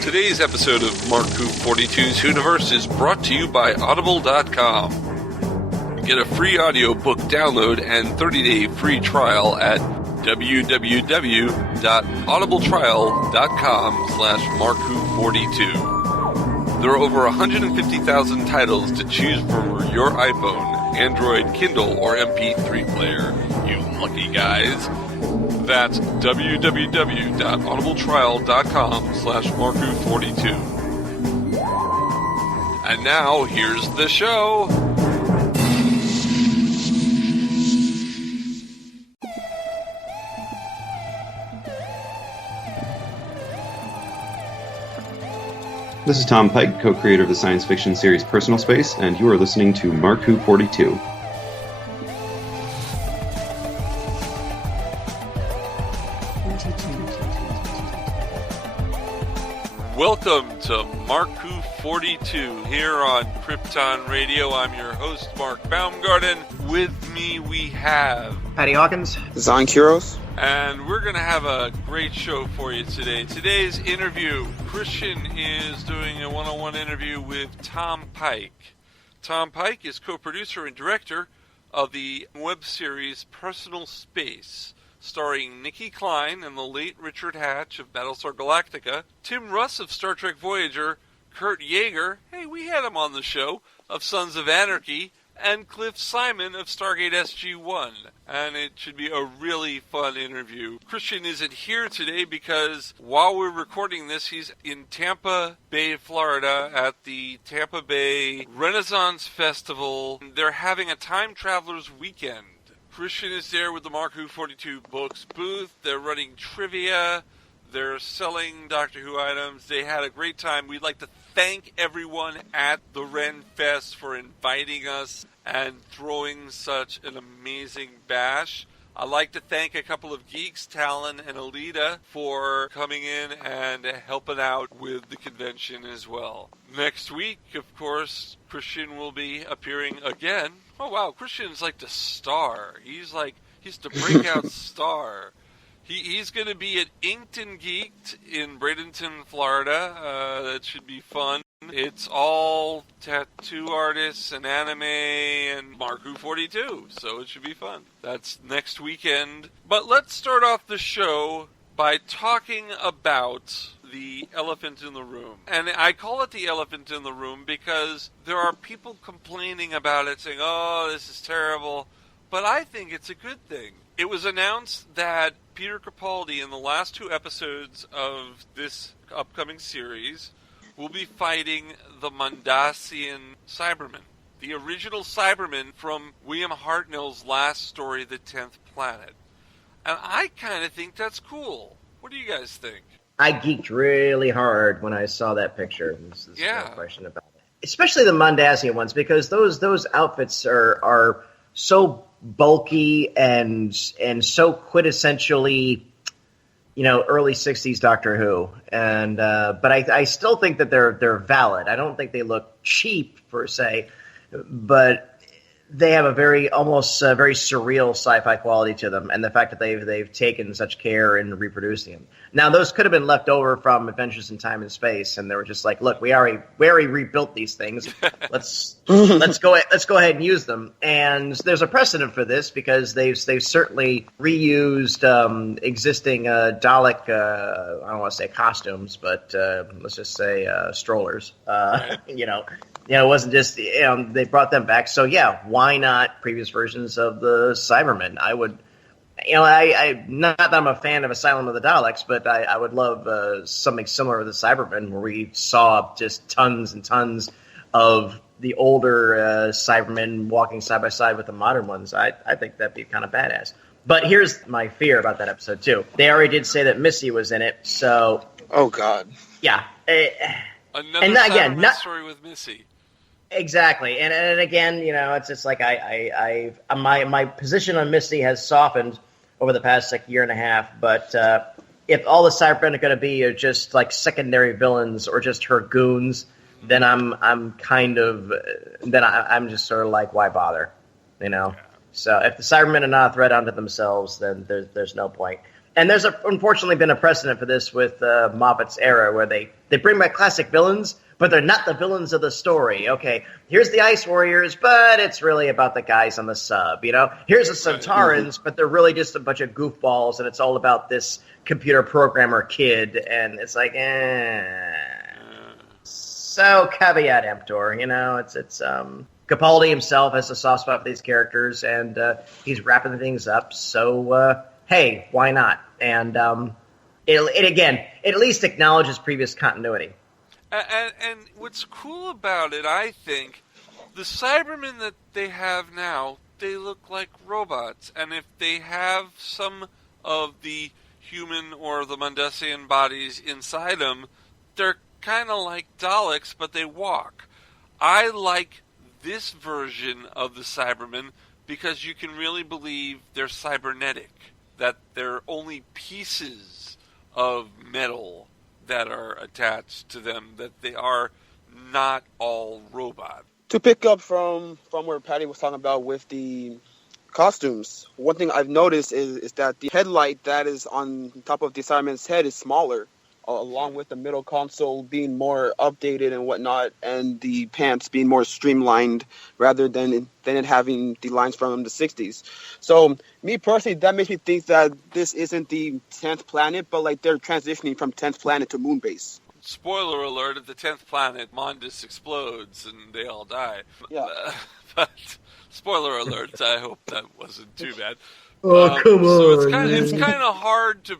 Today's episode of Mark Who 42's WHOniverse is brought to you by Audible.com. Get a free audiobook download and 30-day free trial at www.audibletrial.com/MarkWho42. There are over 150,000 titles to choose from for your iPhone, Android, Kindle, or MP3 player. You lucky guys. That's www.audibletrial.com/MarkWho42. And now, here's the show. This is Tom Pike, co-creator of the science fiction series Personal Space, and you are listening to Mark Who 42. Welcome to Mark Who 42 here on Krypton Radio. I'm your host, Mark Baumgarten. With me we have Patty Hawkins, Zon Kuros, and we're going to have a great show for you today. Today's interview, Christian is doing a one-on-one interview with Tom Pike. Tom Pike is co-producer and director of the web series Personal Space, starring Nicki Clyne and the late Richard Hatch of Battlestar Galactica, Tim Russ of Star Trek Voyager, Kurt Yaeger, hey, we had him on the show, of Sons of Anarchy, and Cliff Simon of Stargate SG-1. And it should be a really fun interview. Christian isn't here today because while we're recording this, he's in Tampa Bay, Florida at the Tampa Bay Renaissance Festival. They're having a Time Travelers Weekend. Christian is there with the Mark Who 42 books booth. They're running trivia. They're selling Doctor Who items. They had a great time. We'd like to thank everyone at the Ren Fest for inviting us and throwing such an amazing bash. I'd like to thank a couple of geeks, Talon and Alita, for coming in and helping out with the convention as well. Next week, of course, Christian will be appearing again. Oh wow, Christian's like the star. He's the breakout star. He's going to be at Inked and Geeked in Bradenton, Florida. That should be fun. It's all tattoo artists and anime and Mark Who 42, so it should be fun. That's next weekend. But let's start off the show by talking about the elephant in the room. And I call it the elephant in the room because there are people complaining about it, saying, oh, this is terrible. But I think it's a good thing. It was announced that Peter Capaldi, in the last two episodes of this upcoming series, will be fighting the Mondasian Cybermen, the original Cybermen from William Hartnell's last story, The 10th Planet. And I kind of think that's cool. What do you guys think? I geeked really hard when I saw that picture. There's no question about it. Especially the Mondasian ones, because those outfits are so bulky and so quintessentially, early '60s Doctor Who. And but I still think that they're valid. I don't think they look cheap per se, but they have a very surreal sci-fi quality to them, and the fact that they've taken such care in reproducing them. Now, those could have been left over from Adventures in Time and Space, and they were just like, "Look, we already rebuilt these things. Let's go ahead and use them." And there's a precedent for this because they've certainly reused existing Dalek. I don't want to say costumes, but let's just say strollers. Right. It wasn't just, they brought them back. So, yeah, why not previous versions of the Cybermen? I would, I not that I'm a fan of Asylum of the Daleks, but I would love something similar to the Cybermen where we saw just tons and tons of the older Cybermen walking side by side with the modern ones. I think that'd be kind of badass. But here's my fear about that episode, too. They already did say that Missy was in it, so... Oh, God. Yeah. Another story with Missy. Exactly, and again, it's just like my position on Misty has softened over the past year and a half. But if all the Cybermen are going to be just like secondary villains or just her goons, then I'm just sort of like, why bother, Yeah. So if the Cybermen are not a threat unto themselves, then there's no point. And there's unfortunately been a precedent for this with Moffat's era, where they bring back classic villains, but they're not the villains of the story. Okay, here's the Ice Warriors, but it's really about the guys on the sub, Here's the Centaurans, but they're really just a bunch of goofballs, and it's all about this computer programmer kid, and it's like, So, caveat emptor, it's Capaldi himself has a soft spot for these characters, and he's wrapping things up, so, hey, why not? And it at least acknowledges previous continuity. And what's cool about it, I think, the Cybermen that they have now, they look like robots. And if they have some of the human or the Mundesian bodies inside them, they're kind of like Daleks, but they walk. I like this version of the Cybermen because you can really believe they're cybernetic, that they're only pieces of metal that are attached to them, that they are not all robot. To pick up from where Patty was talking about with the costumes, one thing I've noticed is that the headlight that is on top of the Cyberman's head is smaller, along with the middle console being more updated and whatnot, and the pants being more streamlined rather than it having the lines from the 60s. So, me personally, that makes me think that this isn't the 10th planet, but like they're transitioning from 10th planet to moon base. Spoiler alert, at the 10th planet, Mondus explodes and they all die. Yeah. But, spoiler alert, I hope that wasn't too bad. Oh, come on. So it's kind of hard to...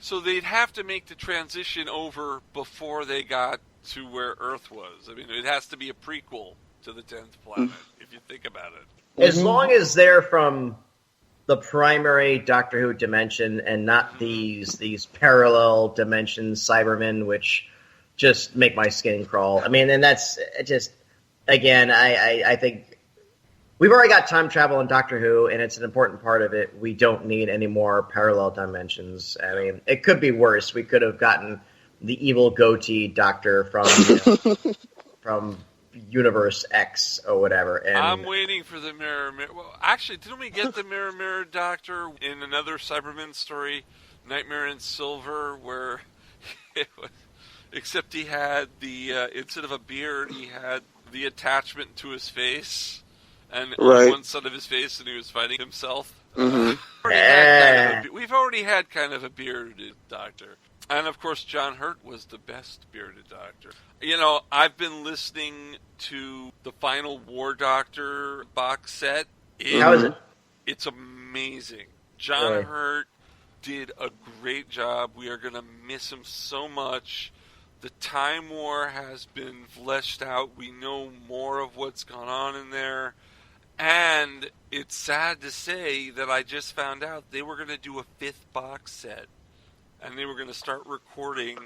So they'd have to make the transition over before they got to where Earth was. I mean, it has to be a prequel to the 10th planet, if you think about it. As long as they're from the primary Doctor Who dimension and not these parallel dimensions, Cybermen, which just make my skin crawl. I mean, and that's just, again, I think we've already got time travel in Doctor Who, and it's an important part of it. We don't need any more parallel dimensions. I mean, it could be worse. We could have gotten the evil goatee Doctor from Universe X or whatever. And I'm waiting for the Mirror. Well, actually, didn't we get the Mirror Doctor in another Cyberman story, Nightmare in Silver, where it was, except he had the instead of a beard, he had the attachment to his face. And on one side of his face, and he was fighting himself. We've already had kind of a bearded Doctor. And, of course, John Hurt was the best bearded Doctor. I've been listening to the Final War Doctor box set. How is it? It's amazing. John Hurt did a great job. We are going to miss him so much. The Time War has been fleshed out. We know more of what's gone on in there. And it's sad to say that I just found out they were going to do a 5th box set. And they were going to start recording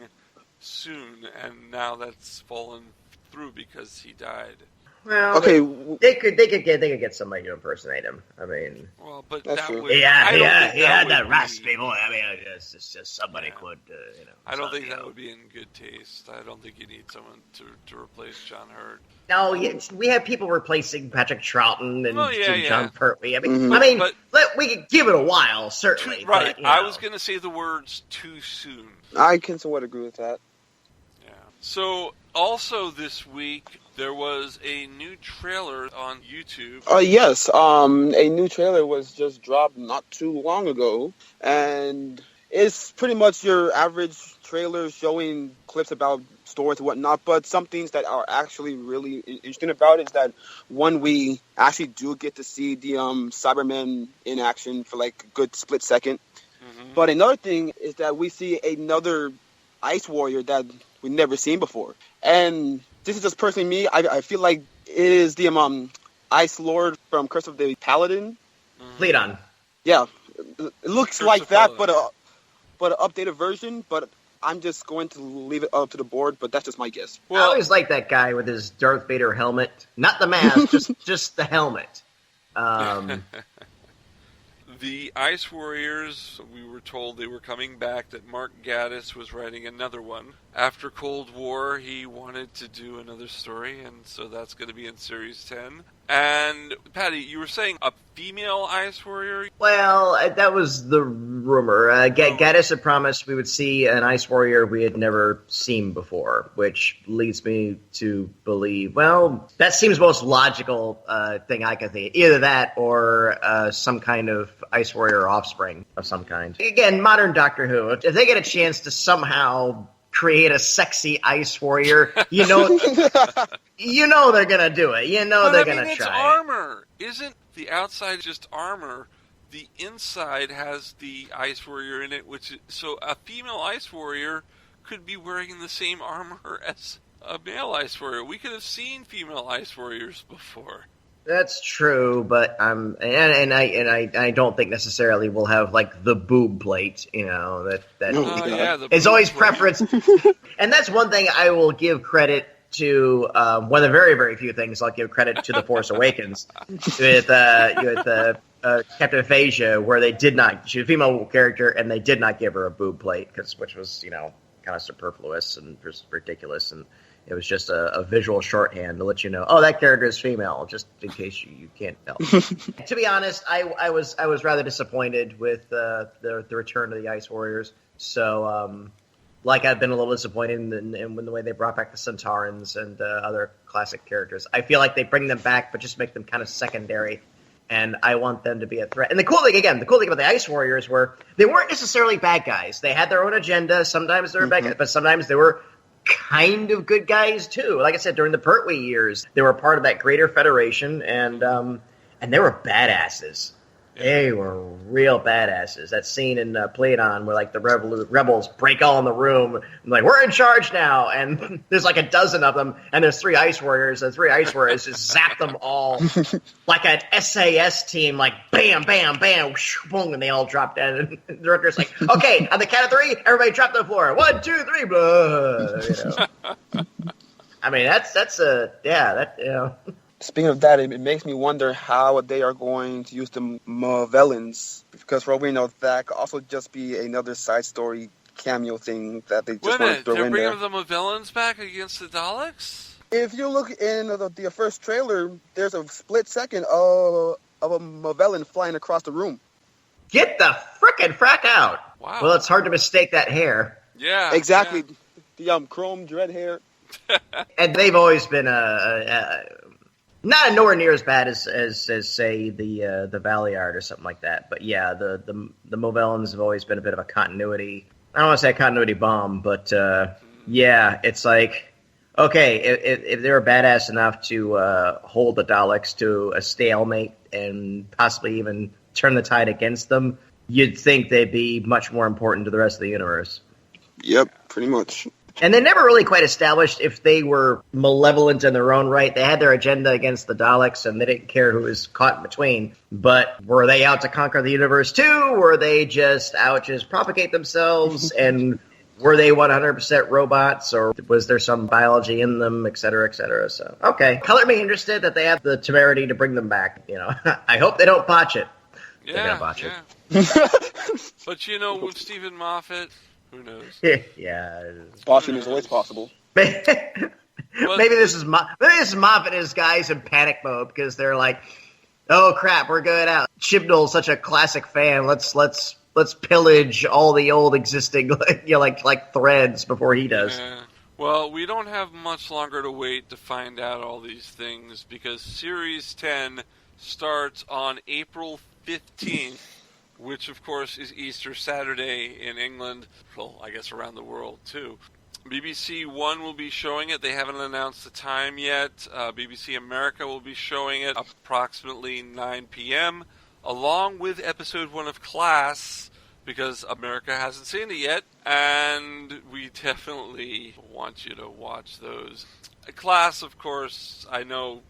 soon. And now that's fallen through because he died. Well, okay, they could get somebody to impersonate him. I mean, well, but that's that true. would, he had that would raspy voice. I mean, it's just somebody could, I don't think that would be in good taste. I don't think you need someone to replace John Hurt. No, we have people replacing Patrick Troughton and John Pertwee. I mean, we could give it a while, certainly. Right. But, I was going to say the words too soon. I can somewhat agree with that. Yeah. So, also this week, there was a new trailer on YouTube. Yes, a new trailer was just dropped not too long ago, and it's pretty much your average trailer showing clips about stories and whatnot, but some things that are actually really interesting about it is that, one, we actually do get to see the Cybermen in action for like a good split second, but another thing is that we see another Ice Warrior that we've never seen before, and this is just personally me. I feel like it is the Ice Lord from Curse of the Paladin. Pledon. Yeah, it looks Curse like that, Paladin. but an updated version. But I'm just going to leave it up to the board. But that's just my guess. I always like that guy with his Darth Vader helmet, not the mask, just the helmet. The Ice Warriors, we were told they were coming back, that Mark Gatiss was writing another one. After Cold War, he wanted to do another story, and so that's going to be in Series 10. And, Patty, you were saying a female Ice Warrior? Well, that was the rumor. Gaddis had promised we would see an Ice Warrior we had never seen before, which leads me to believe, well, that seems the most logical thing I can think. Either that or some kind of Ice Warrior offspring of some kind. Again, modern Doctor Who, if they get a chance to somehow create a sexy Ice Warrior, you know they're gonna do it. You know they're gonna try. It's armor. Isn't the outside just armor? The inside has the Ice Warrior in it, so a female Ice Warrior could be wearing the same armor as a male Ice Warrior. We could have seen female Ice Warriors before. That's true, but I don't think necessarily we'll have like the boob plate, it's always preference. And that's one thing I will give credit to, one of the very, very few things I'll give credit to The Force Awakens with Captain Aphasia, where they did not, she's a female character and they did not give her a boob plate, which was, kind of superfluous and just ridiculous, and it was just a visual shorthand to let you know, that character is female, just in case you can't tell. To be honest, I was rather disappointed with the return of the Ice Warriors. So, I've been a little disappointed in the way they brought back the Centaurans and other classic characters. I feel like they bring them back, but just make them kind of secondary. And I want them to be a threat. And the cool thing about the Ice Warriors were they weren't necessarily bad guys. They had their own agenda. Sometimes they were bad guys, but sometimes they were kind of good guys too. Like I said, during the Pertwee years, they were part of that Greater Federation, and they were badasses. They were real badasses. That scene in Playdon where the rebels break all in the room, and we're in charge now, and there's a dozen of them, and there's 3 Ice Warriors, and 3 Ice Warriors just zap them all like an SAS team, bam, bam, bam, whoosh, boom, and they all drop down. And the director's like, okay, on the count of 3, everybody drop to the floor. 1, 2, 3, blah. I mean, that. Speaking of that, it makes me wonder how they are going to use the Movellans, because for all we know, that could also just be another side story cameo thing that they just want to throw in there. They're bringing the Movellans back against the Daleks? If you look in the first trailer, there's a split second of a Movellan flying across the room. Get the frickin' frack out! Wow. Well, it's hard to mistake that hair. Yeah. Exactly. Yeah. The chrome dread hair. And they've always been not nowhere near as bad as say the Valiard or something like that, but yeah, the Movellans have always been a bit of a continuity. I don't want to say a continuity bomb, but yeah, it's okay, if they were badass enough to hold the Daleks to a stalemate and possibly even turn the tide against them, you'd think they'd be much more important to the rest of the universe. Yep, pretty much. And they never really quite established if they were malevolent in their own right. They had their agenda against the Daleks, and they didn't care who was caught in between. But were they out to conquer the universe too? Were they just out to propagate themselves? And were they 100% robots, or was there some biology in them, et cetera, et cetera? So, okay. Color me interested that they have the temerity to bring them back. I hope they don't botch it. Yeah, they're gonna botch it. But with Stephen Moffat, who knows? Yeah. Botching is always possible. Maybe this is Moffat and his guys in panic mode because they're like, oh crap, we're going out. Chibnall's such a classic fan. Let's pillage all the old existing like threads before he does. Yeah. Well, we don't have much longer to wait to find out all these things because Series 10 starts on April 15th. Which, of course, is Easter Saturday in England. Well, I guess around the world, too. BBC One will be showing it. They haven't announced the time yet. BBC America will be showing it approximately 9 p.m., along with Episode 1 of Class, because America hasn't seen it yet, and we definitely want you to watch those. Class, of course, I know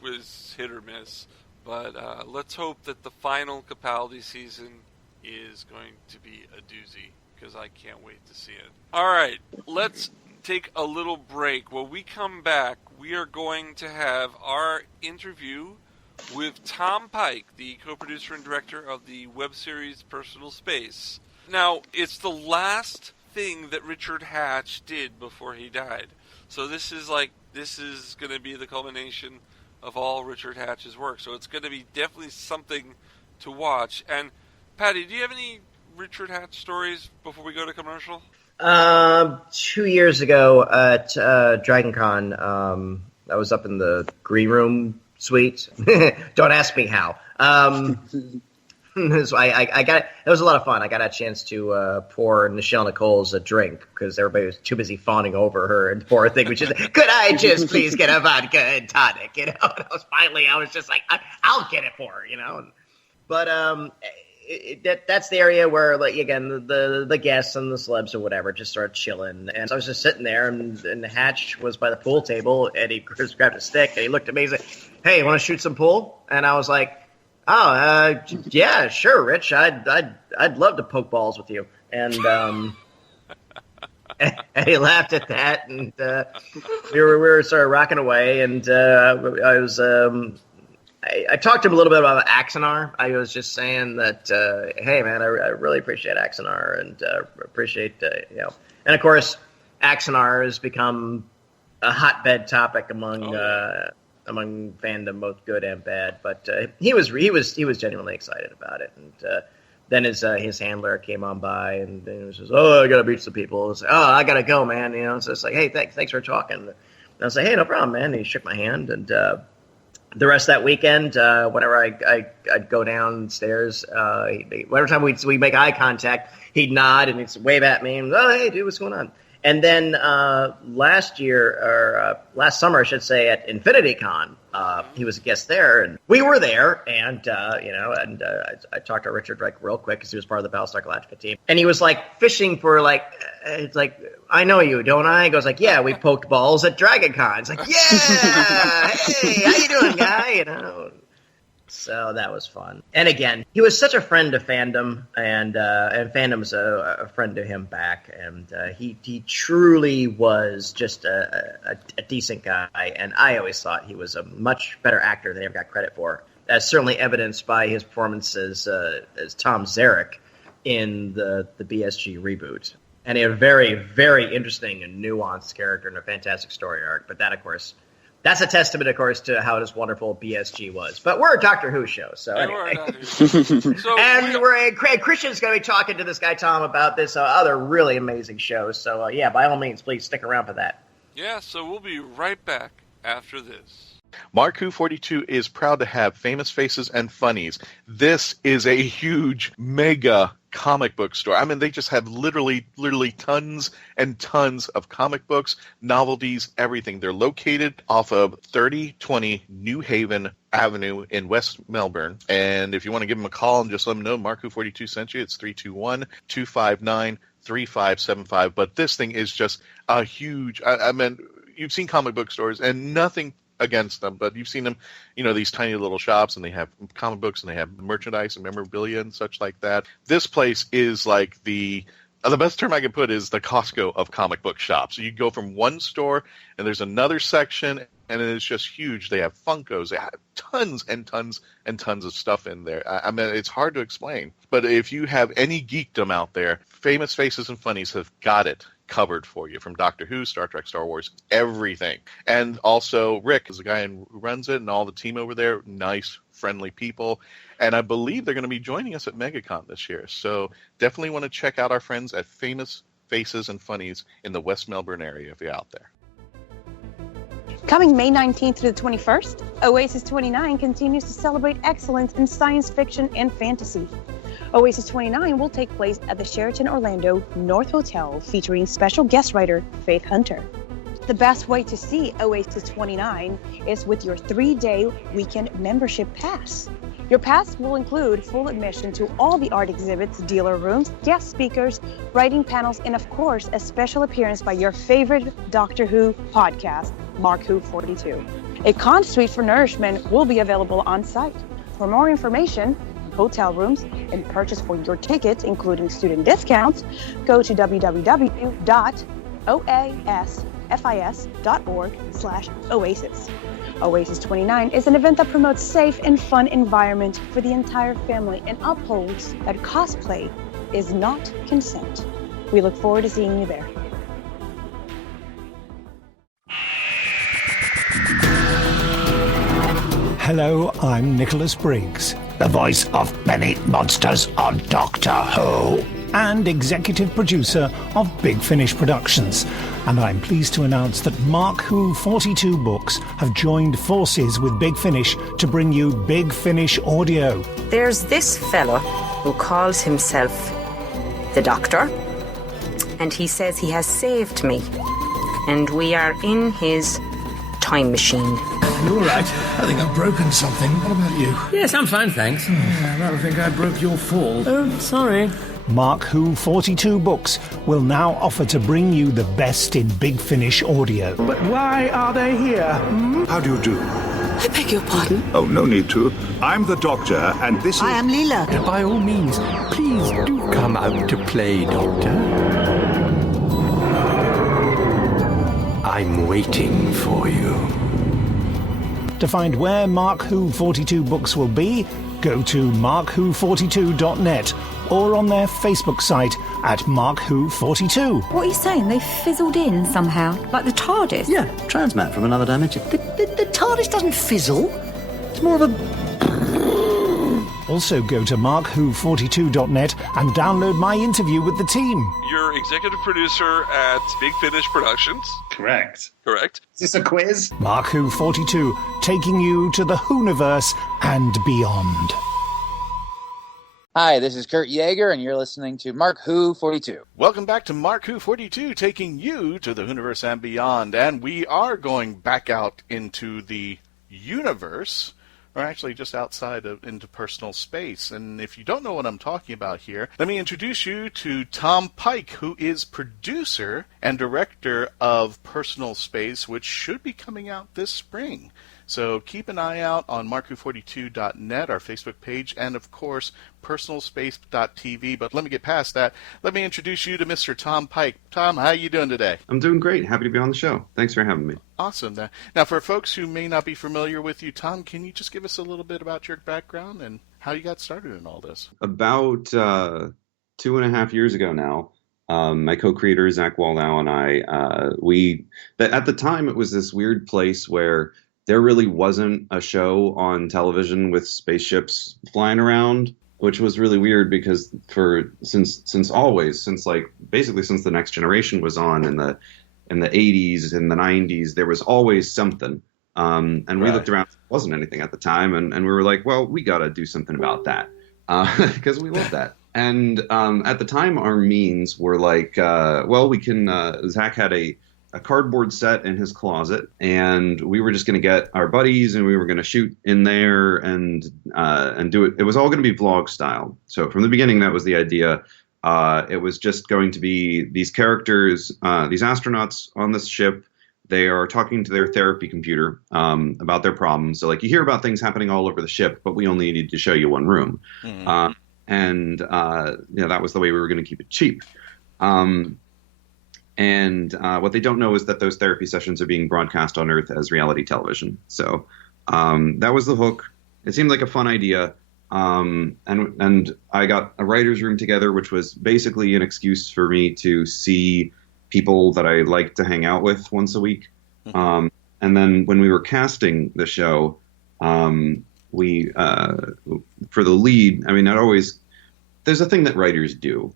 was hit or miss. But let's hope that the final Capaldi season is going to be a doozy, because I can't wait to see it. All right, let's take a little break. When we come back, we are going to have our interview with Tom Pike, the co-producer and director of the web series Personal Space. Now, it's the last thing that Richard Hatch did before he died. So this is going to be the culmination of all Richard Hatch's work. So it's going to be definitely something to watch. And Patty, do you have any Richard Hatch stories before we go to commercial? 2 years ago at DragonCon, I was up in the green room suite. Don't ask me how. So I got it was a lot of fun. I got a chance to pour Nichelle Nichols a drink because everybody was too busy fawning over her and pour a thing, which is, could I just please get a vodka and tonic? And I was just like, I'll get it for her, But that's the area where, like, again, the guests and the celebs or whatever just started chilling. And so I was just sitting there, and Hatch was by the pool table, and he just grabbed a stick, and he looked at me and said, "Hey, you want to shoot some pool?" And I was like, "Oh, yeah, sure, Rich. I'd love to poke balls with you." And and he laughed at that, and we were sort of rocking away, and I talked to him a little bit about Axanar. I was just saying that, hey, man, I really appreciate Axanar and appreciate, And, of course, Axanar has become a hotbed topic among fandom, both good and bad. But he was genuinely excited about it. And then his handler came on by and he was just, "Oh, I got to meet some people." I was like, "Oh, I got to go, man." So it's like, "Hey, thanks for talking." And I was like, "Hey, no problem, man." And he shook my hand, and the rest of that weekend, whenever I'd go downstairs, whatever time we make eye contact, he'd nod and he'd wave at me and, "Oh, hey, dude, what's going on?" And then last summer, I should say, at InfinityCon, he was a guest there, and we were there, and I talked to Richard real quick because he was part of the Battlestar Galactica team, and he was like fishing for it's like, "I know you, don't I?" He goes like, "Yeah, we poked balls at DragonCon." It's like, "Yeah, hey, how you doing, guy?" So that was fun. And again, he was such a friend to fandom, and fandom's a friend to him back. And he truly was just a decent guy. And I always thought he was a much better actor than he ever got credit for. That's certainly evidenced by his performance as Tom Zarek in the BSG reboot. And he had a very, very interesting and nuanced character and a fantastic story arc. But that, of course, that's a testament, of course, to how this wonderful BSG was. But we're a Doctor Who show, so anyway. Christian's going to be talking to this guy, Tom, about this other really amazing show. So, by all means, please stick around for that. Yeah, so we'll be right back after this. Mark Who 42 is proud to have Famous Faces and Funnies. This is a huge, mega comic book store. I mean, they just have literally tons and tons of comic books, novelties, everything. They're located off of 3020 New Haven Avenue in West Melbourne. And if you want to give them a call and just let them know Mark Who 42 sent you, it's 321-259-3575. But this thing is just a huge, I mean, you've seen comic book stores and nothing against them, but you've seen them, these tiny little shops, and they have comic books and they have merchandise and memorabilia and such like that. This place is like the best term I can put is the Costco of comic book shops. So you go from one store and there's another section, and it's just huge. They have Funkos. They have tons and tons and tons of stuff in there. I mean, it's hard to explain. But if you have any geekdom out there, Famous Faces and Funnies have got it covered for you, from Doctor Who, Star Trek, Star Wars, everything. And also Rick is the guy who runs it, and all the team over there, nice, friendly people. And I believe they're going to be joining us at MegaCon this year. So definitely want to check out our friends at Famous Faces and Funnies in the West Melbourne area if you're out there. Coming May 19th through the 21st, Oasis 29 continues to celebrate excellence in science fiction and fantasy. Oasis 29 will take place at the Sheraton Orlando North Hotel, featuring special guest writer Faith Hunter. The best way to see Oasis 29 is with your 3-day weekend membership pass. Your pass will include full admission to all the art exhibits, dealer rooms, guest speakers, writing panels, and of course, a special appearance by your favorite Doctor Who podcast, Mark Who 42. A con suite for nourishment will be available on site. For more information, hotel rooms, and purchase for your tickets, including student discounts, go to www.oasfis.org/oasis. Oasis 29 is an event that promotes safe and fun environment for the entire family and upholds that cosplay is not consent. We look forward to seeing you there. Hello, I'm Nicholas Briggs, the voice of many monsters on Doctor Who, and executive producer of Big Finish Productions. And I'm pleased to announce that Mark Who 42 Books have joined forces with Big Finish to bring you Big Finish Audio. There's this fella who calls himself the Doctor, and he says he has saved me, and we are in his time machine. You all right? I think I've broken something. What about you? Yes, I'm fine, thanks. I think I broke your fall. Oh, sorry. Mark Who 42 Books will now offer to bring you the best in Big Finish Audio. But why are they here? How do you do? I beg your pardon? Oh, no need to. I'm the Doctor, and this is... I am Leela. By all means, please do come out to play, Doctor. I'm waiting for you. To find where Mark Who 42 Books will be, go to markwho42.net or on their Facebook site at Mark Who 42. What are you saying? They fizzled in somehow? Like the TARDIS? Yeah, transmat from another dimension. The TARDIS doesn't fizzle. It's more of a... Also go to markwho42.net and download my interview with the team. You're executive producer at Big Finish Productions. Correct. Correct. Is this a quiz? Mark Who 42, taking you to the WHOniverse and beyond. Hi, this is Kurt Yaeger, and you're listening to Mark Who 42. Welcome back to Mark Who 42, taking you to the WHOniverse and beyond. And we are going back out into the universe, or actually just outside into personal space. And if you don't know what I'm talking about here, let me introduce you to Tom Pike, who is producer and director of Personal Space, which should be coming out this spring. So keep an eye out on markwho42.net, our Facebook page, and of course, personalspace.tv. But let me get past that. Let me introduce you to Mr. Tom Pike. Tom, how are you doing today? I'm doing great. Happy to be on the show. Thanks for having me. Awesome. Now, for folks who may not be familiar with you, Tom, can you just give us a little bit about your background and how you got started in all this? About 2.5 years ago now, my co-creator, Zach Waldau, and I, at the time, it was this weird place where there really wasn't a show on television with spaceships flying around, which was really weird because since the Next Generation was on in the 80s and the 90s, there was always something. And we looked around, there wasn't anything at the time, and we were like, well, we got to do something about that because we love that. And at the time, our means were like, we can. Zach had a cardboard set in his closet, and we were just going to get our buddies and we were going to shoot in there and do it. It was all going to be vlog style. So from the beginning, that was the idea. It was just going to be these characters, these astronauts on this ship. They are talking to their therapy computer about their problems. So like you hear about things happening all over the ship, but we only need to show you one room. Mm-hmm. That was the way we were going to keep it cheap. And what they don't know is that those therapy sessions are being broadcast on Earth as reality television. So that was the hook. It seemed like a fun idea. And I got a writer's room together, which was basically an excuse for me to see people that I like to hang out with once a week. And then when we were casting the show, we for the lead, I mean, there's a thing that writers do.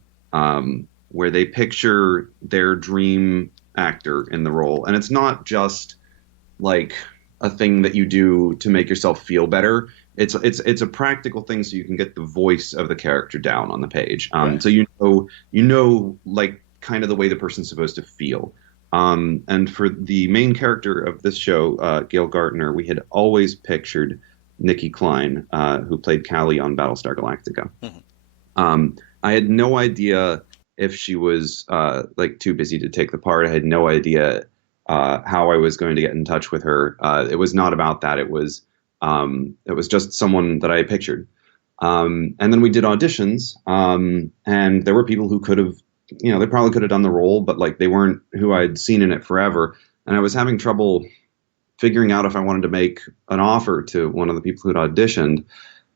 Where they picture their dream actor in the role. And it's not just like a thing that you do to make yourself feel better. It's a practical thing so you can get the voice of the character down on the page. So you know like kind of the way the person's supposed to feel. And for the main character of this show, Gail Gardner, we had always pictured Nicki Clyne, who played Callie on Battlestar Galactica. Mm-hmm. I had no idea if she was too busy to take the part. I had no idea how I was going to get in touch with her. It was not about that. It was just someone that I pictured. And then we did auditions, and there were people who could have, they probably could have done the role, but like they weren't who I'd seen in it forever. And I was having trouble figuring out if I wanted to make an offer to one of the people who'd auditioned.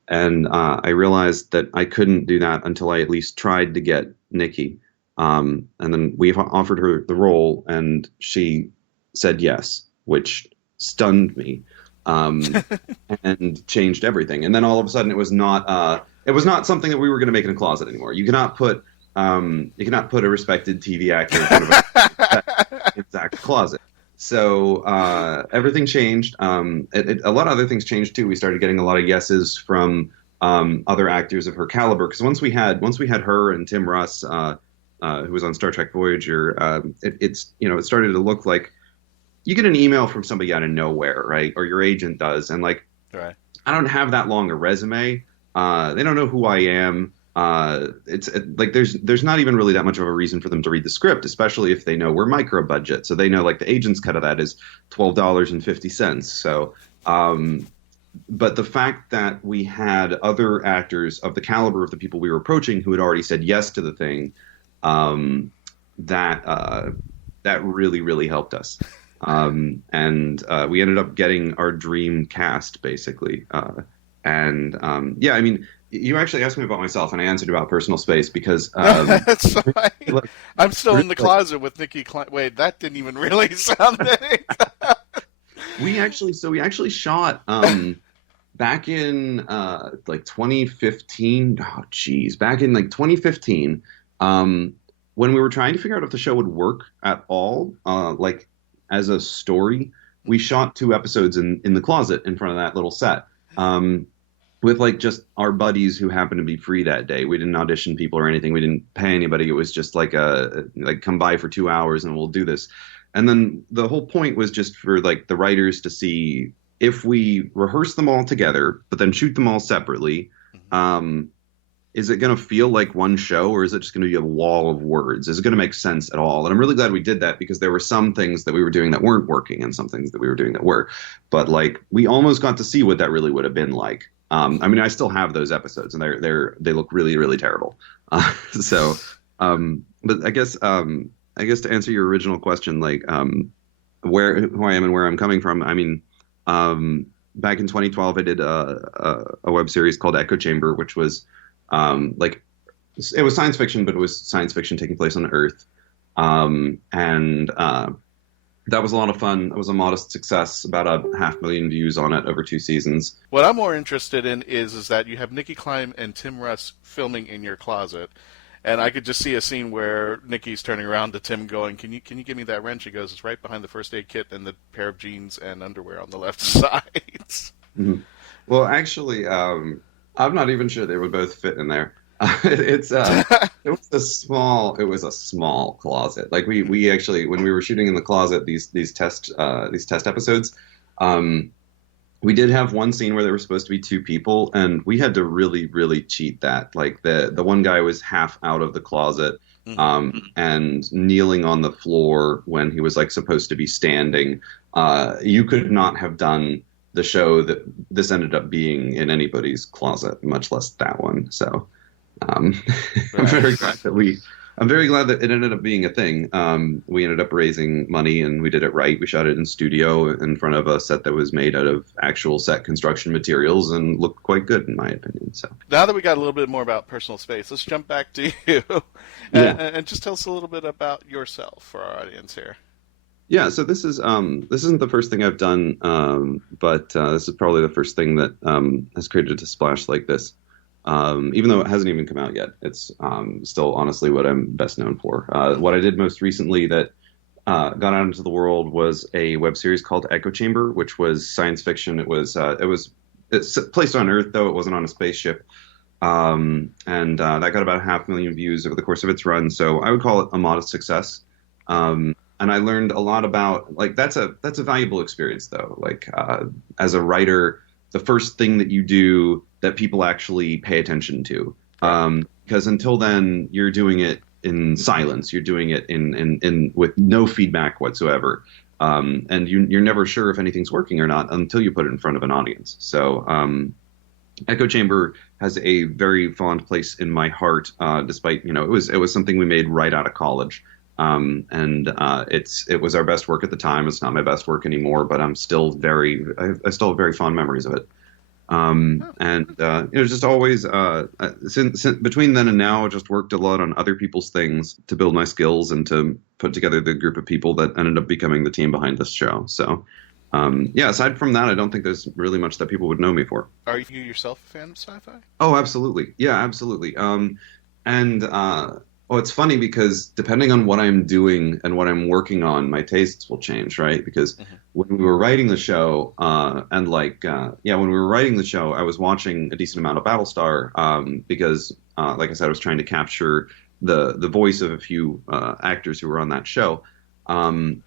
And I realized that I couldn't do that until I at least tried to get Nicki. And then we offered her the role, and she said yes, which stunned me. and changed everything. And then all of a sudden, it was not something that we were going to make in a closet anymore. You cannot put a respected TV actor in front of a exact closet. So everything changed. A lot of other things changed too. We started getting a lot of yeses from other actors of her caliber, because once we had her and Tim Russ, who was on Star Trek Voyager, it started to look like you get an email from somebody out of nowhere, right? Or your agent does, and like, right. I don't have that long a resume. They don't know who I am. There's not even really that much of a reason for them to read the script, especially if they know we're micro budget. So they know like the agent's cut of that is $12.50. So, but the fact that we had other actors of the caliber of the people we were approaching who had already said yes to the thing, that really, really helped us. And we ended up getting our dream cast, basically. Yeah, I mean, you actually asked me about myself, and I answered about personal space because that's fine. Look, I'm still in the closet with Nicki Clyne. Wait, that didn't even really sound anything. We actually shot back in like 2015. Oh, geez, back in like 2015, when we were trying to figure out if the show would work at all, like as a story, we shot 2 episodes in the closet in front of that little set. With like just our buddies who happened to be free that day. We didn't audition people or anything. We didn't pay anybody. It was just like come by for 2 hours and we'll do this. And then the whole point was just for like the writers to see if we rehearse them all together, but then shoot them all separately. Is it going to feel like one show, or is it just going to be a wall of words? Is it going to make sense at all? And I'm really glad we did that, because there were some things that we were doing that weren't working and some things that we were doing that were. But like, we almost got to see what that really would have been like. I mean, I still have those episodes, and they look really, really terrible. But I guess to answer your original question, like who I am and where I'm coming from. I mean, back in 2012, I did a web series called Echo Chamber, which was it was science fiction, but it was science fiction taking place on Earth, that was a lot of fun. It was a modest success, about 500,000 views on it over 2 seasons. What I'm more interested in is that you have Nicki Clyne and Tim Russ filming in your closet, and I could just see a scene where Nicki's turning around to Tim going, can you give me that wrench? He goes, it's right behind the first aid kit and the pair of jeans and underwear on the left side. Mm-hmm. Well, actually, I'm not even sure they would both fit in there. It was a small closet. Like we actually, when we were shooting in the closet, these test episodes, we did have one scene where there were supposed to be 2 people, and we had to really, really cheat that. Like the one guy was half out of the closet, and kneeling on the floor when he was like supposed to be standing. You could not have done the show that this ended up being in anybody's closet, much less that one. So. I'm very glad that it ended up being a thing. We ended up raising money, and we did it right. We shot it in studio in front of a set that was made out of actual set construction materials and looked quite good, in my opinion. So now that we got a little bit more about personal space, let's jump back to you and just tell us a little bit about yourself for our audience here. Yeah, so this isn't the first thing I've done, but this is probably the first thing that has created a splash like this. Even though it hasn't even come out yet, it's still honestly what I'm best known for. What I did most recently that got out into the world was a web series called Echo Chamber, which was science fiction. It's placed on Earth, though it wasn't on a spaceship, and that got about 500,000 views over the course of its run. So I would call it a modest success. And I learned a lot about, like, that's a valuable experience, though. Like as a writer, the first thing that you do that people actually pay attention to, because until then you're doing it in silence. You're doing it in with no feedback whatsoever, and you're never sure if anything's working or not until you put it in front of an audience. So Echo Chamber has a very fond place in my heart, despite it was something we made right out of college. It was our best work at the time. It's not my best work anymore, but I still have very fond memories of it. Just always, since between then and now, I just worked a lot on other people's things to build my skills and to put together the group of people that ended up becoming the team behind this show. So, Aside from that, I don't think there's really much that people would know me for. Are you yourself a fan of sci-fi? Oh, absolutely. Yeah, absolutely. It's funny because depending on what I'm doing and what I'm working on, my tastes will change, right? Because when we were writing the show, when we were writing the show, I was watching a decent amount of Battlestar like I said, I was trying to capture the voice of a few actors who were on that show. Then,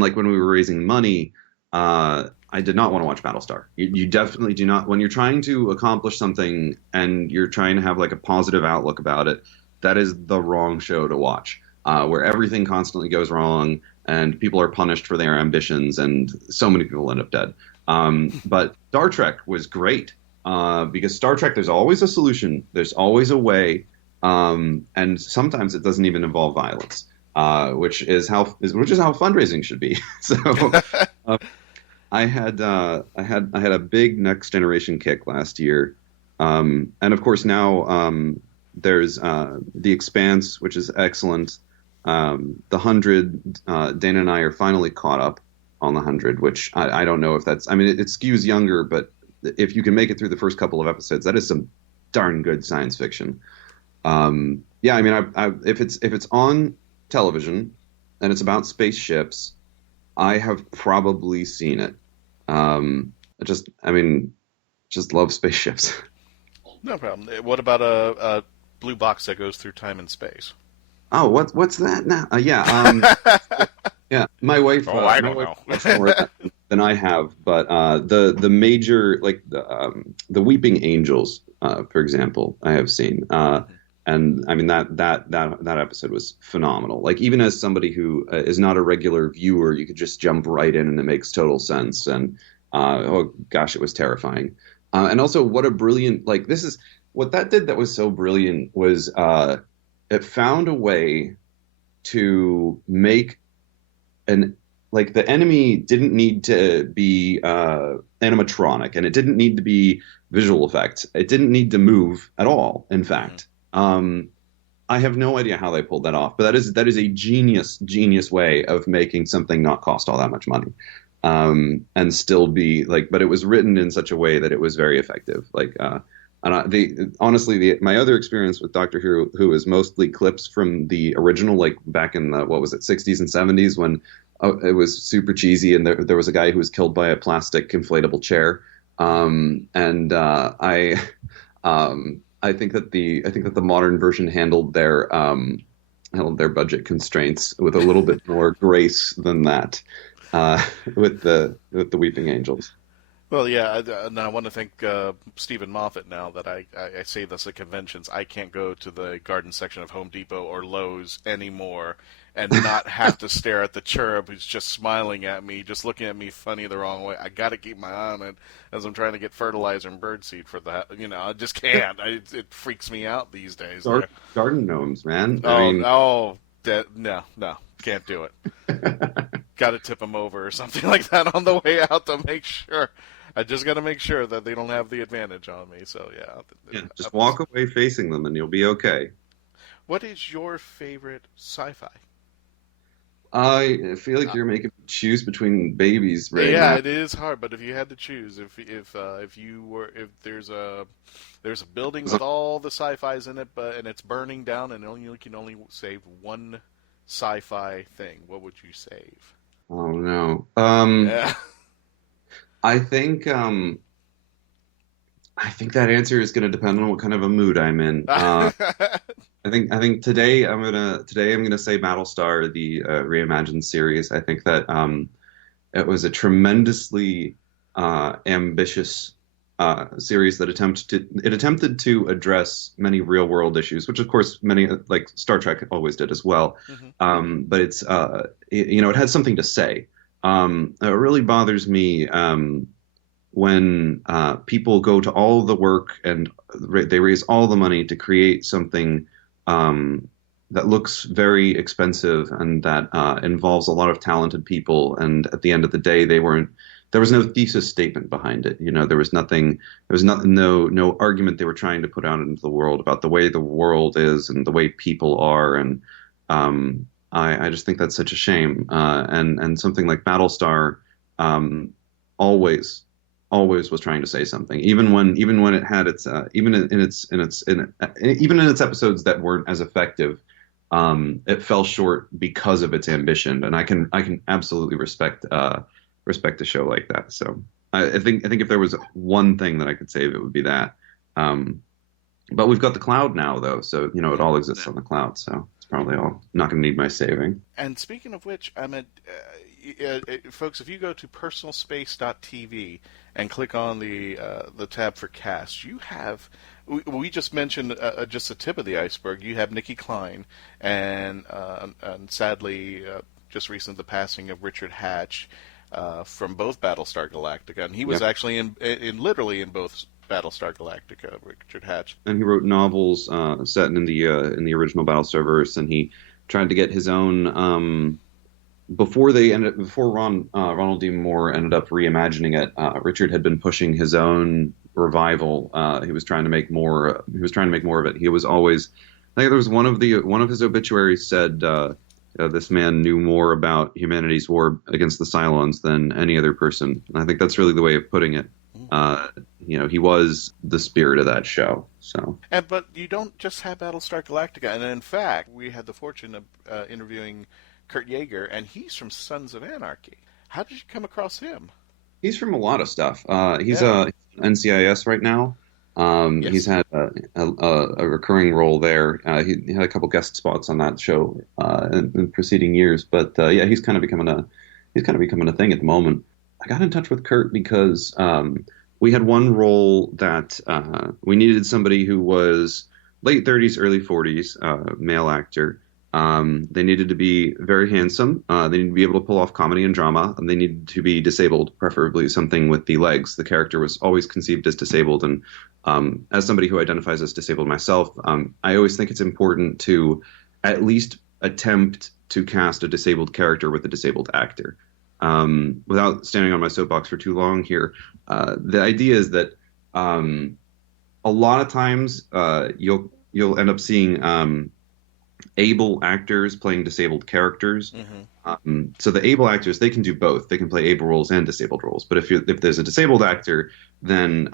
like, when we were raising money, I did not want to watch Battlestar. You definitely do not. When you're trying to accomplish something and you're trying to have like a positive outlook about it, that is the wrong show to watch, where everything constantly goes wrong and people are punished for their ambitions and so many people end up dead. But Star Trek was great because Star Trek, there's always a solution. There's always a way. And sometimes it doesn't even involve violence. Which is how fundraising should be. So I had a big Next Generation kick last year, and of course now there's The Expanse, which is excellent. The 100, Dana and I are finally caught up on the 100, which I don't know if that's. I mean, it skews younger, but if you can make it through the first couple of episodes, that is some darn good science fiction. If it's on television and it's about spaceships, I have probably seen it. I just love spaceships. No problem. What about a blue box that goes through time and space? Oh, what's that now? My wife. I don't know. Much more than I have, but the major, like the Weeping Angels, for example, I have seen. And I mean that episode was phenomenal. Like, even as somebody who is not a regular viewer, you could just jump right in and it makes total sense. And oh gosh, it was terrifying. And also, what a brilliant, like, this is what that did that was so brilliant was it found a way to make the enemy didn't need to be animatronic, and it didn't need to be visual effects. It didn't need to move at all, in fact. I have no idea how they pulled that off, but that is a genius way of making something not cost all that much money, and still be like. But it was written in such a way that it was very effective. Like, my other experience with Doctor Who is mostly clips from the original, like back in the 60s and 70s when it was super cheesy, and there was a guy who was killed by a plastic inflatable chair, I think that the modern version handled their budget constraints with a little bit more grace than that, with the Weeping Angels. Well, yeah, and I want to thank Stephen Moffat now that I say this at conventions. I can't go to the garden section of Home Depot or Lowe's anymore and not have to stare at the cherub who's just smiling at me, just looking at me funny the wrong way. I got to keep my eye on it as I'm trying to get fertilizer and birdseed for that. I just can't. It freaks me out these days. Garden gnomes, man. No, can't do it. Got to tip them over or something like that on the way out to make sure. I just got to make sure that they don't have the advantage on me. So yeah, just walk away facing them, and you'll be okay. What is your favorite sci-fi? I feel like you're making me choose between babies right now. Yeah, it is hard. But if you had to choose, if there's a building with all the sci-fis in it, and it's burning down, and you can only save one sci-fi thing, what would you save? Oh no. Yeah. I think that answer is going to depend on what kind of a mood I'm in. I think today I'm gonna say Battlestar, the reimagined series. I think that it was a tremendously ambitious series that attempted to address many real world issues, which of course many, like Star Trek, always did as well. Mm-hmm. But it's it had something to say. It really bothers me when people go to all the work and they raise all the money to create something that looks very expensive and that involves a lot of talented people, and at the end of the day there was no thesis statement behind it. There was no argument they were trying to put out into the world about the way the world is and the way people are, and I just think that's such a shame. And something like Battlestar always was trying to say something, even when it had its even in its episodes that weren't as effective. It fell short because of its ambition, and I can absolutely respect a show like that. So I think if there was one thing that I could save, it would be that. But we've got the cloud now, though, so it all exists on the cloud. So it's probably all not going to need my saving. And speaking of which, folks, if you go to personalspace.tv and click on the tab for cast, you have. We just mentioned just the tip of the iceberg. You have Nicki Clyne, and sadly, just recently the passing of Richard Hatch from both Battlestar Galactica, and he was actually in literally in both Battlestar Galactica, Richard Hatch. And he wrote novels set in the original Battlestar verse, and he tried to get his own. Before Ronald D. Moore ended up reimagining it, Richard had been pushing his own revival. He was trying to make more. He was trying to make more of it. He was always. I think there was one of his obituaries said this man knew more about humanity's war against the Cylons than any other person. And I think that's really the way of putting it. He was the spirit of that show. So. But you don't just have Battlestar Galactica, and in fact, we had the fortune of interviewing Kurt Yaeger, and he's from Sons of Anarchy. How did you come across him? He's from a lot of stuff. He's NCIS right now. Yes. He's had a recurring role there. He had a couple guest spots on that show in preceding years. But he's kind of becoming a thing at the moment. I got in touch with Kurt because we had one role that we needed somebody who was late 30s, early 40s, male actor. They needed to be very handsome. They needed to be able to pull off comedy and drama, and they needed to be disabled, preferably something with the legs. The character was always conceived as disabled, and as somebody who identifies as disabled myself, I always think it's important to at least attempt to cast a disabled character with a disabled actor. Without standing on my soapbox for too long here, the idea is that a lot of times you'll end up seeing able actors playing disabled characters. Mm-hmm. So the able actors, they can do both. They can play able roles and disabled roles. But if there's a disabled actor, then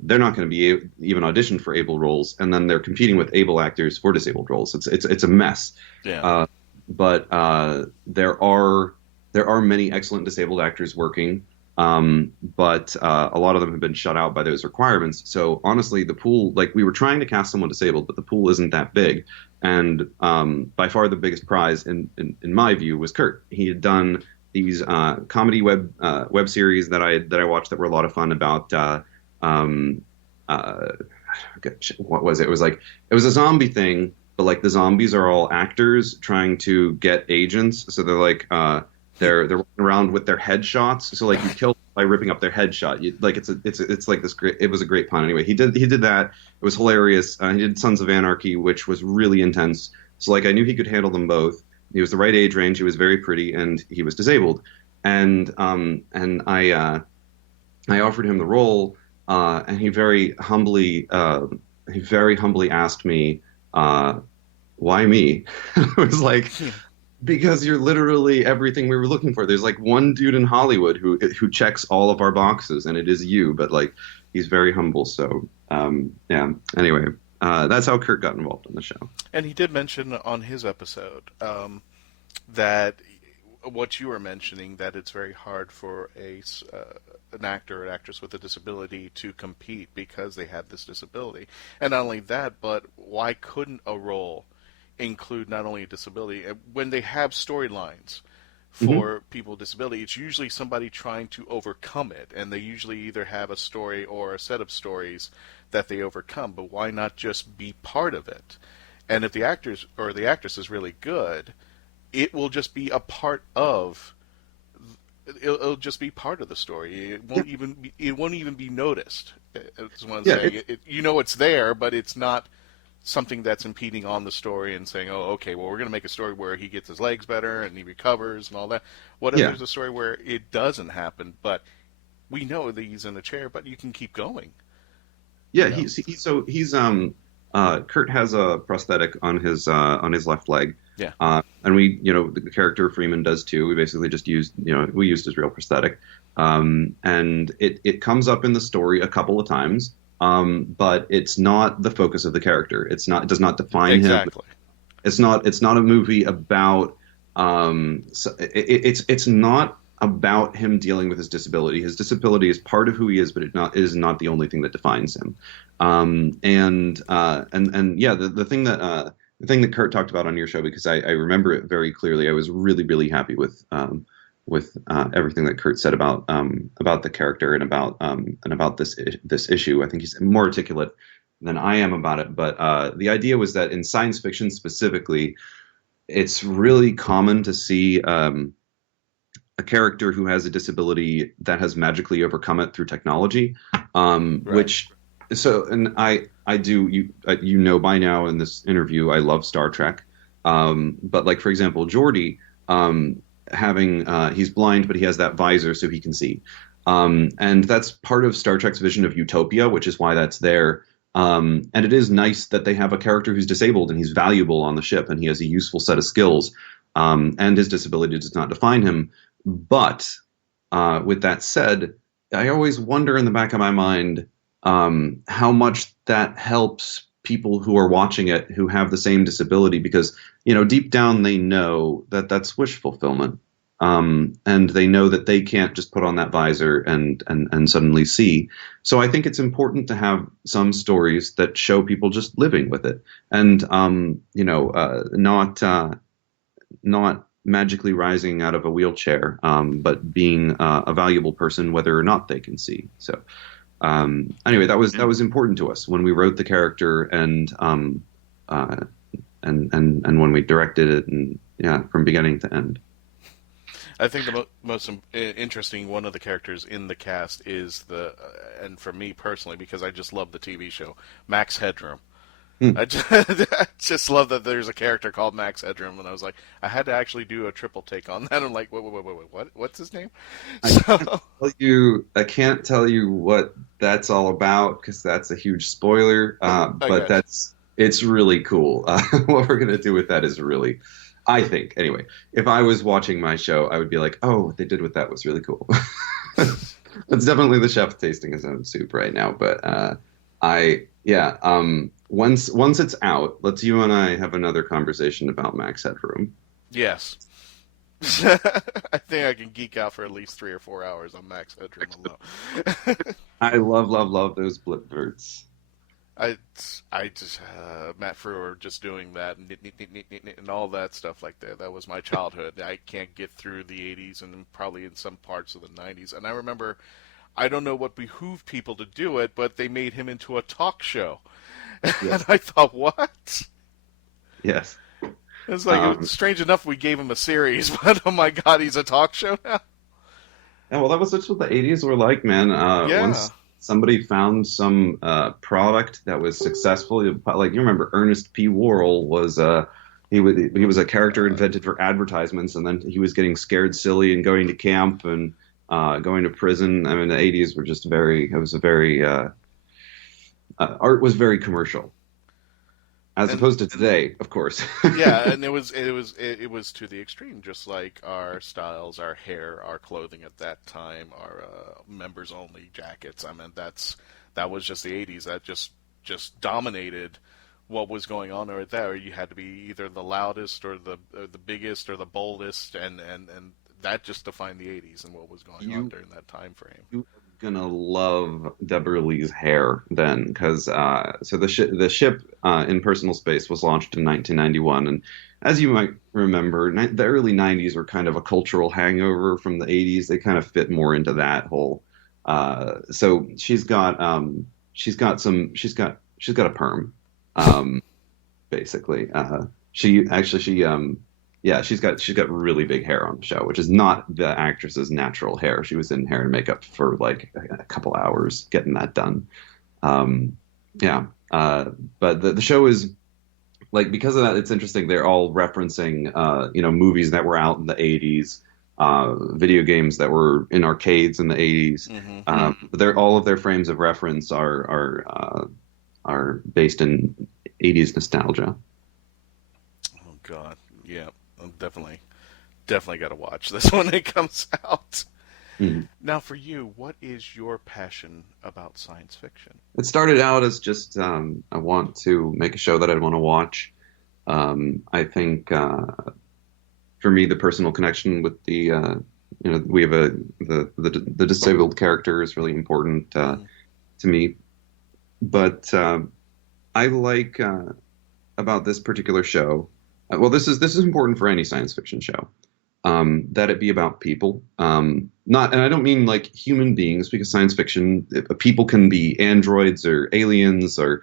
they're not going to be even auditioned for able roles, and then they're competing with able actors for disabled roles. It's a mess. Yeah. But there are many excellent disabled actors working, but a lot of them have been shut out by those requirements. So honestly, the pool, like we were trying to cast someone disabled, but the pool isn't that big. And by far the biggest prize, in my view, was Kurt. He had done these comedy web series that I watched that were a lot of fun about what was it? It was a zombie thing, but like the zombies are all actors trying to get agents. So they're like they're running around with their headshots. So like you kill them by ripping up their headshot. It's like this great. It was a great pun. Anyway, he did that. It was hilarious. He did Sons of Anarchy, which was really intense. So like I knew he could handle them both. He was the right age range. He was very pretty, and he was disabled. And I offered him the role, and he very humbly asked me, why me? I was like, because you're literally everything we were looking for. There's like one dude in Hollywood who checks all of our boxes, and it is you. But like, he's very humble. So yeah. Anyway, that's how Kurt got involved in the show. And he did mention on his episode that what you were mentioning, that it's very hard for an actor or actress with a disability to compete because they have this disability. And not only that, but why couldn't a role include not only a disability? When they have storylines for people with disability, it's usually somebody trying to overcome it, and they usually either have a story or a set of stories that they overcome. But why not just be part of it? And if the actors or the actress is really good, it will just be a part of. It'll just be part of the story. It won't even be noticed. That's what I'm saying. It's there, but it's not something that's impeding on the story and saying, oh, okay, well, we're going to make a story where he gets his legs better and he recovers and all that. What if there's a story where it doesn't happen, but we know that he's in a chair, but you can keep going? Yeah, Kurt has a prosthetic on his left leg. Yeah. And we, the character Freeman does too. We basically just used, we used his real prosthetic. And it comes up in the story a couple of times, but it's not the focus of the character. It does not define him. It's not a movie about, it's not about him dealing with his disability. His disability is part of who he is, but it is not the only thing that defines him. The thing that Kurt talked about on your show, because I remember it very clearly. I was really, really happy with everything that Kurt said about the character and about this issue. I think he's more articulate than I am about it. But the idea was that in science fiction specifically, it's really common to see a character who has a disability that has magically overcome it through technology, right. I do, you know by now in this interview, I love Star Trek. But like, for example, Geordi, he's blind, but he has that visor so he can see. And that's part of Star Trek's vision of utopia, which is why that's there. And it is nice that they have a character who's disabled and he's valuable on the ship and he has a useful set of skills. And his disability does not define him. But with that said, I always wonder in the back of my mind how much that helps people who are watching it who have the same disability, because deep down they know that that's wish fulfillment, and they know that they can't just put on that visor and suddenly see. So I think it's important to have some stories that show people just living with it, and not magically rising out of a wheelchair, but being a valuable person whether or not they can see. So. Anyway, that was important to us when we wrote the character and when we directed it, and from beginning to end. I think the most interesting one of the characters in the cast is and for me personally, because I just love the TV show, Max Headroom. I just love that there's a character called Max Headroom, and I was like, I had to actually do a triple take on that. I'm like, wait, what's his name? I can't tell you what that's all about because that's a huge spoiler. But it's really cool. What we're gonna do with that is really, I think, anyway. If I was watching my show, I would be like, oh, what they did with that was really cool. That's definitely the chef tasting his own soup right now. But once it's out, let's you and I have another conversation about Max Headroom. Yes. I think I can geek out for at least 3 or 4 hours on Max Headroom alone. I love those blip verts. I just Matt Frewer just doing that and all that stuff like that. That was my childhood. I can't get through the 80s and probably in some parts of the 90s. And I remember, I don't know what behooved people to do it, but they made him into a talk show. Yes. And I thought, what? Yes. It's like, it's strange enough we gave him a series, but oh my god, he's a talk show now? Yeah, well, that's what the 80s were like, man. Once somebody found some product that was successful, like, you remember Ernest P. Worrell was... He was a character invented for advertisements, and then he was getting scared silly and going to camp and going to prison. I mean, the 80s were just art was very commercial, as opposed to today, of course. Yeah, and it was to the extreme, just like our styles, our hair, our clothing at that time, our members only jackets. I mean, that was just the 80s. That just dominated what was going on right there. You had to be either the loudest or the biggest or the boldest, and that just defined the 80s and what was going on during that time frame. You are gonna love Deborah Lee's hair then, because so the ship in Personal Space was launched in 1991, and as you might remember, the early 90s were kind of a cultural hangover from the 80s. They kind of fit more into that whole. So she's got a perm. Basically, she's got really big hair on the show, which is not the actress's natural hair. She was in hair and makeup for like a couple hours getting that done. But the show is like, because of that, it's interesting. They're all referencing, movies that were out in the 80s, video games that were in arcades in the 80s. Mm-hmm. All of their frames of reference are based in 80s nostalgia. Oh God, I'm definitely got to watch this when it comes out. Mm-hmm. Now, for you, what is your passion about science fiction? It started out as just I want to make a show that I'd want to watch. I think for me, the personal connection with the we have the disabled character is really important to me. But I like about this particular show. Well, this is important for any science fiction show. That it be about people, and I don't mean like human beings, because science fiction, people can be androids or aliens or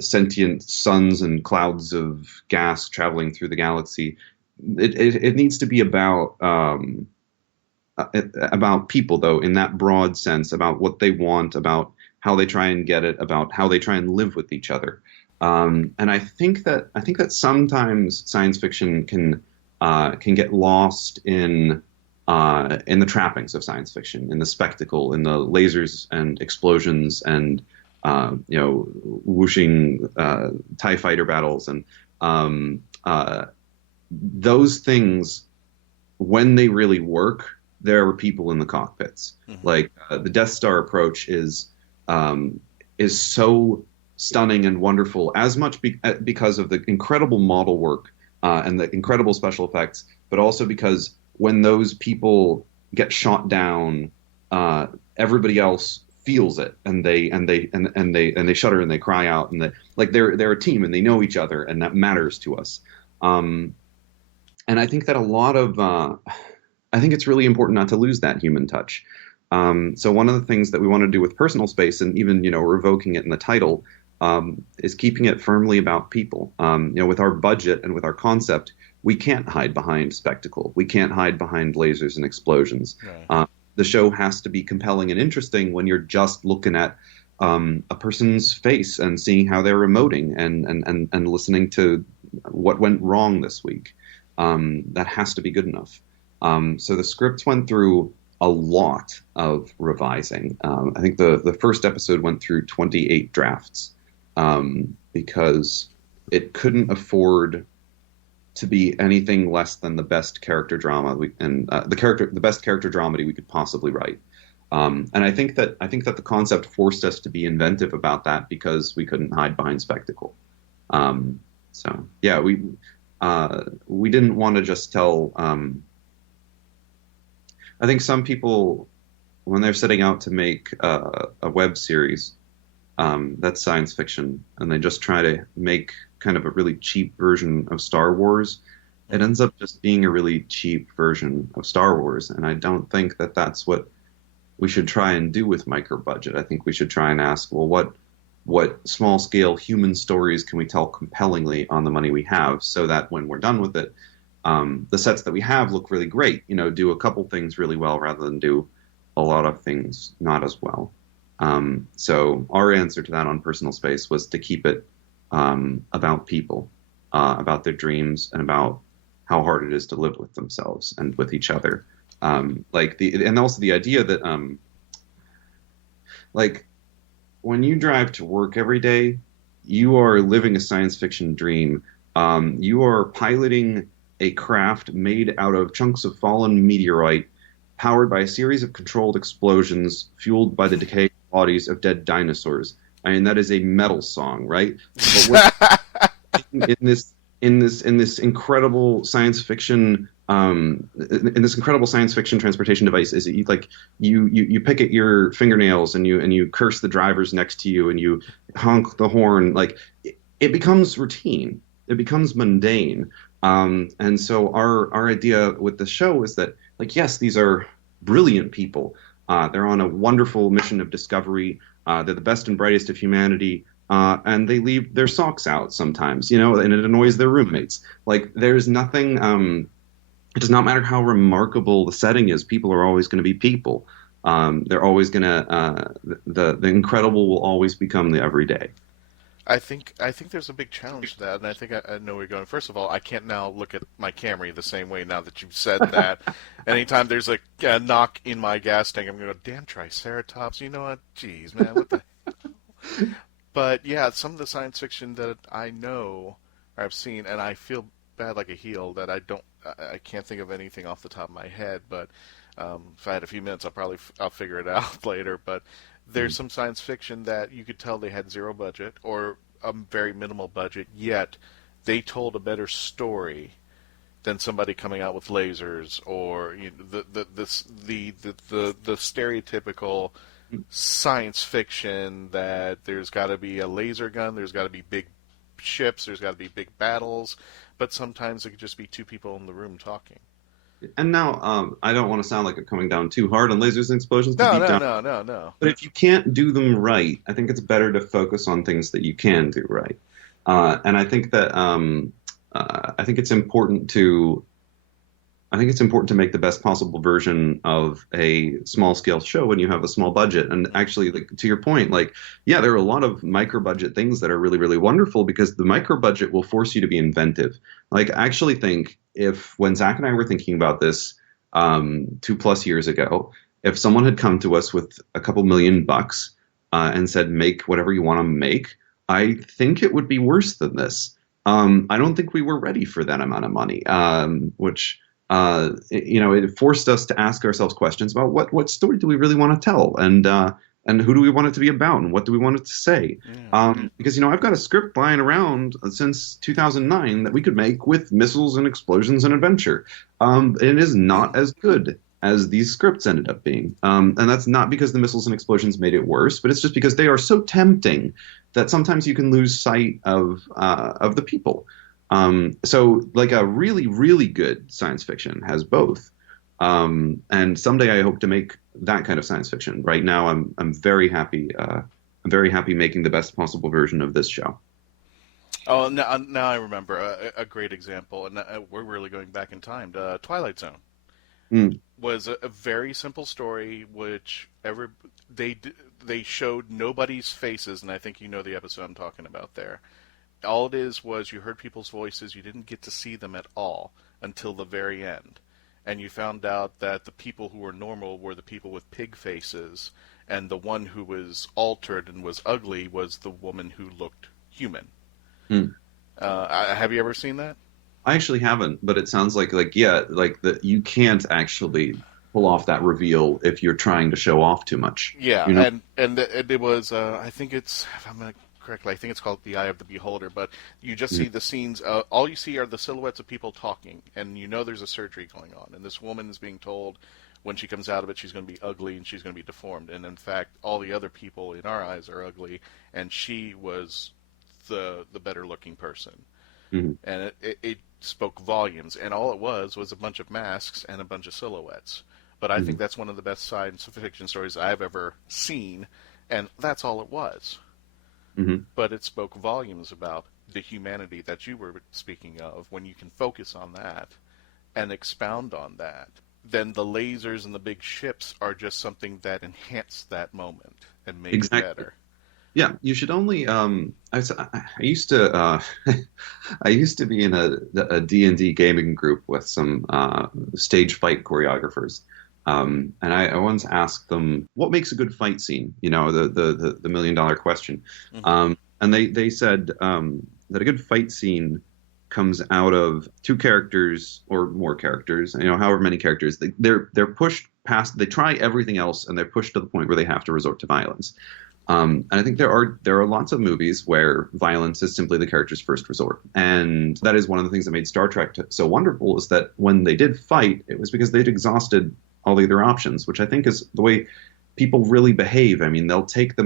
sentient suns and clouds of gas traveling through the galaxy. It needs to be about people, though, in that broad sense, about what they want, about how they try and get it, about how they try and live with each other. And I think that sometimes science fiction can get lost in the trappings of science fiction, in the spectacle, in the lasers and explosions and whooshing TIE fighter battles, and those things, when they really work, there are people in the cockpits. Mm-hmm. Like the Death Star approach is so stunning and wonderful, as much because of the incredible model work and the incredible special effects, but also because when those people get shot down, everybody else feels it, and they shudder and they cry out, and they're a team and they know each other, and that matters to us. And I think that a lot of I think it's really important not to lose that human touch. So one of the things that we want to do with Personal Space, and even revoking it in the title, is keeping it firmly about people. With our budget and with our concept, we can't hide behind spectacle. We can't hide behind lasers and explosions. Right. The show has to be compelling and interesting when you're just looking at a person's face and seeing how they're emoting and listening to what went wrong this week. That has to be good enough. So the scripts went through a lot of revising. I think the first episode went through 28 drafts. Because it couldn't afford to be anything less than the best character drama the best character dramedy we could possibly write. And I think that the concept forced us to be inventive about that, because we couldn't hide behind spectacle. So yeah, we didn't want to just tell. I think some people, when they're setting out to make a web series, that's science fiction, and they just try to make kind of a really cheap version of Star Wars, it ends up just being a really cheap version of Star Wars. And I don't think that that's what we should try and do with micro budget. I think we should try and ask, well, what small scale human stories can we tell compellingly on the money we have, so that when we're done with it, the sets that we have look really great. Do a couple things really well rather than do a lot of things not as well. So our answer to that on Personal Space was to keep it about people, about their dreams, and about how hard it is to live with themselves and with each other. And also the idea that when you drive to work every day, you are living a science fiction dream. You are piloting a craft made out of chunks of fallen meteorite, powered by a series of controlled explosions, fueled by the decay bodies of dead dinosaurs. I mean, that is a metal song, right? But in this incredible science fiction, transportation device, is you pick at your fingernails and you curse the drivers next to you and you honk the horn. It becomes routine. It becomes mundane. And so our idea with the show is that, yes, these are brilliant people. They're on a wonderful mission of discovery. They're the best and brightest of humanity. And they leave their socks out sometimes, and it annoys their roommates. There's nothing, it does not matter how remarkable the setting is. People are always going to be people. They're always going to, the incredible will always become the everyday. I think there's a big challenge to that, and I think I know where you're going. First of all, I can't now look at my Camry the same way now that you've said that. Anytime there's a knock in my gas tank, I'm going to go, damn Triceratops, you know what? Jeez, man, what the hell? But, yeah, some of the science fiction that I know or I've seen, and I feel bad like a heel that I can't think of anything off the top of my head, but if I had a few minutes, I'll figure it out later. But there's some science fiction that you could tell they had zero budget or a very minimal budget, yet they told a better story than somebody coming out with lasers or the stereotypical science fiction that there's got to be a laser gun, there's got to be big ships, there's got to be big battles, but sometimes it could just be two people in the room talking. And now, I don't want to sound like I'm coming down too hard on lasers and explosions. No. But if you can't do them right, I think it's better to focus on things that you can do right. And I think that I think it's important to make the best possible version of a small scale show when you have a small budget. And actually, like, to your point, like, yeah, there are a lot of micro budget things that are really, really wonderful because the micro budget will force you to be inventive. Like, I actually think when Zach and I were thinking about this 2+ years ago, if someone had come to us with a couple $1 million and said, make whatever you want to make, I think it would be worse than this. I don't think we were ready for that amount of money, which, it forced us to ask ourselves questions about what story do we really want to tell, and who do we want it to be about, and what do we want it to say? Because, I've got a script lying around since 2009 that we could make with missiles and explosions and adventure. It is not as good as these scripts ended up being. And that's not because the missiles and explosions made it worse, but it's just because they are so tempting that sometimes you can lose sight of the people. So like a really, really good science fiction has both. And someday I hope to make that kind of science fiction. Right now I'm very happy. I'm very happy making the best possible version of this show. Oh, now I remember a great example, and we're really going back in time. Twilight Zone was a very simple story, which they showed nobody's faces, and I think you know the episode I'm talking about there. All it is was you heard people's voices, you didn't get to see them at all until the very end. And you found out that the people who were normal were the people with pig faces, and the one who was altered and was ugly was the woman who looked human. Have you ever seen that? I actually haven't, but it sounds like you can't actually pull off that reveal if you're trying to show off too much. Yeah, and it was I think it's, if I'm not correctly, I think it's called The Eye of the Beholder, but you just see the scenes, all you see are the silhouettes of people talking, and there's a surgery going on, and this woman is being told when she comes out of it she's going to be ugly and she's going to be deformed, and in fact all the other people in our eyes are ugly, and she was the better looking person. And it spoke volumes, and all it was a bunch of masks and a bunch of silhouettes. But I think that's one of the best science fiction stories I've ever seen, and that's all it was. But it spoke volumes about the humanity that you were speaking of. When you can focus on that and expound on that, then the lasers and the big ships are just something that enhanced that moment and made it better. Yeah, you should only. I used to. I used to be in a D&D gaming group with some stage fight choreographers, and I once asked them what makes a good fight scene. The $1 million question, and they said that a good fight scene comes out of two characters or more characters. However many characters. They're pushed past. They try everything else, and they're pushed to the point where they have to resort to violence. And I think there are lots of movies where violence is simply the character's first resort. And that is one of the things that made Star Trek so wonderful, is that when they did fight, it was because they'd exhausted all the other options, which I think is the way people really behave. I mean, they'll take the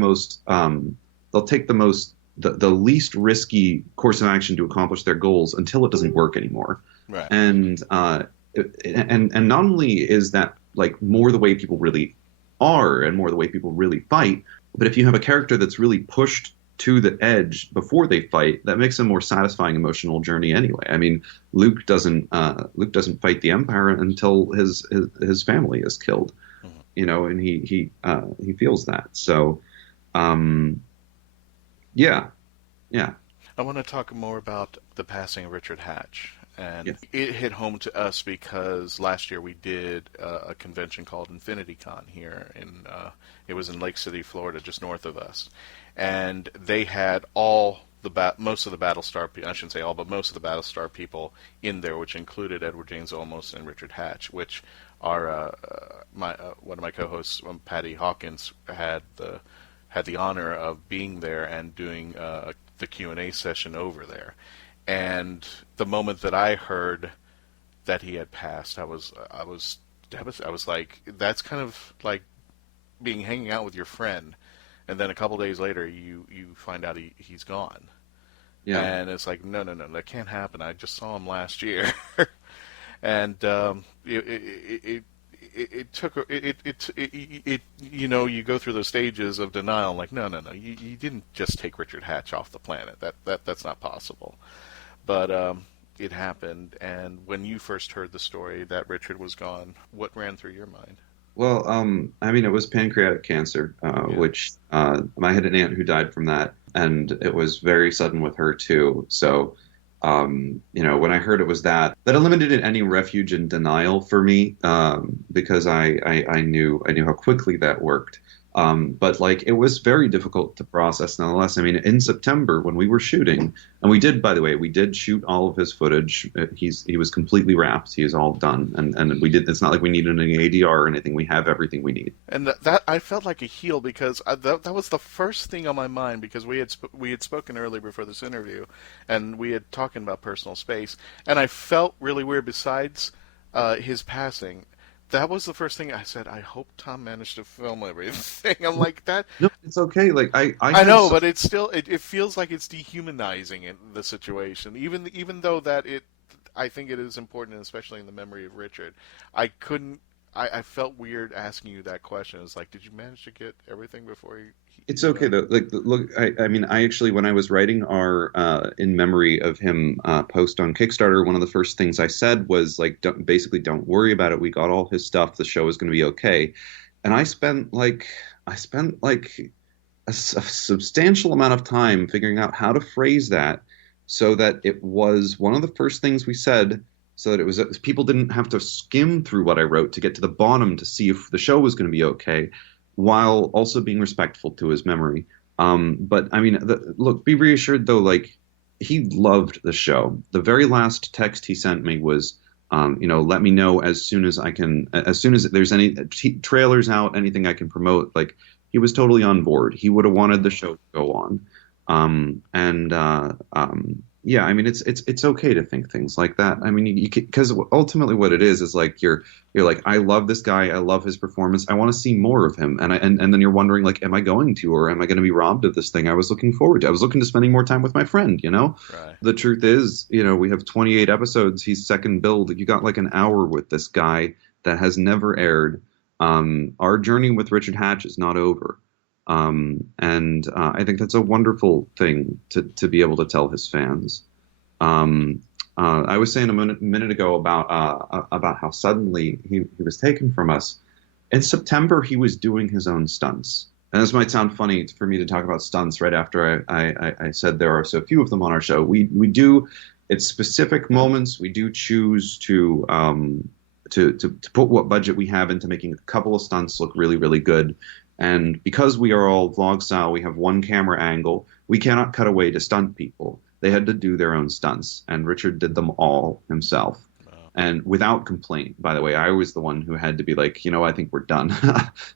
least risky course of action to accomplish their goals until it doesn't work anymore. Right. And not only is that like more the way people really are and more the way people really fight, but if you have a character that's really pushed to the edge before they fight, that makes a more satisfying emotional journey anyway. I mean, Luke doesn't fight the Empire until his family is killed, and he feels that. So, yeah. I want to talk more about the passing of Richard Hatch. And it hit home to us because last year we did a convention called InfinityCon here. It was in Lake City, Florida, just north of us. And they had all most of the Battlestar people, I shouldn't say all, but most of the Battlestar people in there, which included Edward James Olmos and Richard Hatch, which are one of my co-hosts, Patty Hawkins, had the honor of being there and doing the Q&A session over there. And the moment that I heard that he had passed, I was like, that's kind of like hanging out with your friend, and then a couple days later you find out he's gone. Yeah. And it's like, no, that can't happen. I just saw him last year. And it took you know, you go through those stages of denial, like no, you didn't just take Richard Hatch off the planet. That's not possible. But it happened, and when you first heard the story that Richard was gone, what ran through your mind? Well, I mean, it was pancreatic cancer, which I had an aunt who died from that, and it was very sudden with her too. So, you know, when I heard it was that eliminated any refuge in denial for me, because I knew how quickly that worked. But like, it was very difficult to process nonetheless. I mean, in September when we were shooting, and we did shoot all of his footage. He was completely wrapped. He is all done. And we did, it's not like we needed any ADR or anything. We have everything we need. And that I felt like a heel because that was the first thing on my mind, because we had spoken earlier before this interview, and we had talking about personal space, and I felt really weird besides his passing. That was the first thing I said. I hope Tom managed to film everything. I'm like that. No, it's okay. Like I know, but it's still it feels like it's dehumanizing the situation. Even though that I think it is important, especially in the memory of Richard. I felt weird asking you that question. It's like, did you manage to get everything before you? It's okay though. Like, look, I mean, I actually, when I was writing our in memory of him post on Kickstarter, one of the first things I said was like, don't worry about it. We got all his stuff. The show is going to be okay. And I spent like a substantial amount of time figuring out how to phrase that so that it was one of the first things we said, so that it was people didn't have to skim through what I wrote to get to the bottom to see if the show was going to be okay, while also being respectful to his memory. But I mean, look, be reassured though, like, he loved the show. The very last text he sent me was, you know, let me know as soon as there's any trailers out, anything I can promote. Like, he was totally on board. He would have wanted the show to go on. Yeah, I mean, it's okay to think things like that. I mean, because ultimately what it is like you're like, I love this guy, I love his performance, I want to see more of him, and then you're wondering, like, am I going to, or am I going to be robbed of this thing I was looking forward to? I was looking to spending more time with my friend, you know. Right. The truth is, you know, we have 28 episodes. He's second build. You got like an hour with this guy that has never aired. Our journey with Richard Hatch is not over. I think that's a wonderful thing to be able to tell his fans. I was saying a minute ago about how suddenly he was taken from us. In September, he was doing his own stunts. And this might sound funny for me to talk about stunts right after I said there are so few of them on our show. We do, at specific moments, we do choose to put what budget we have into making a couple of stunts look really, really good. And because we are all vlog style, we have one camera angle. We cannot cut away to stunt people. They had to do their own stunts, and Richard did them all himself. Wow. And without complaint, by the way. I was the one who had to be like, you know, I think we're done.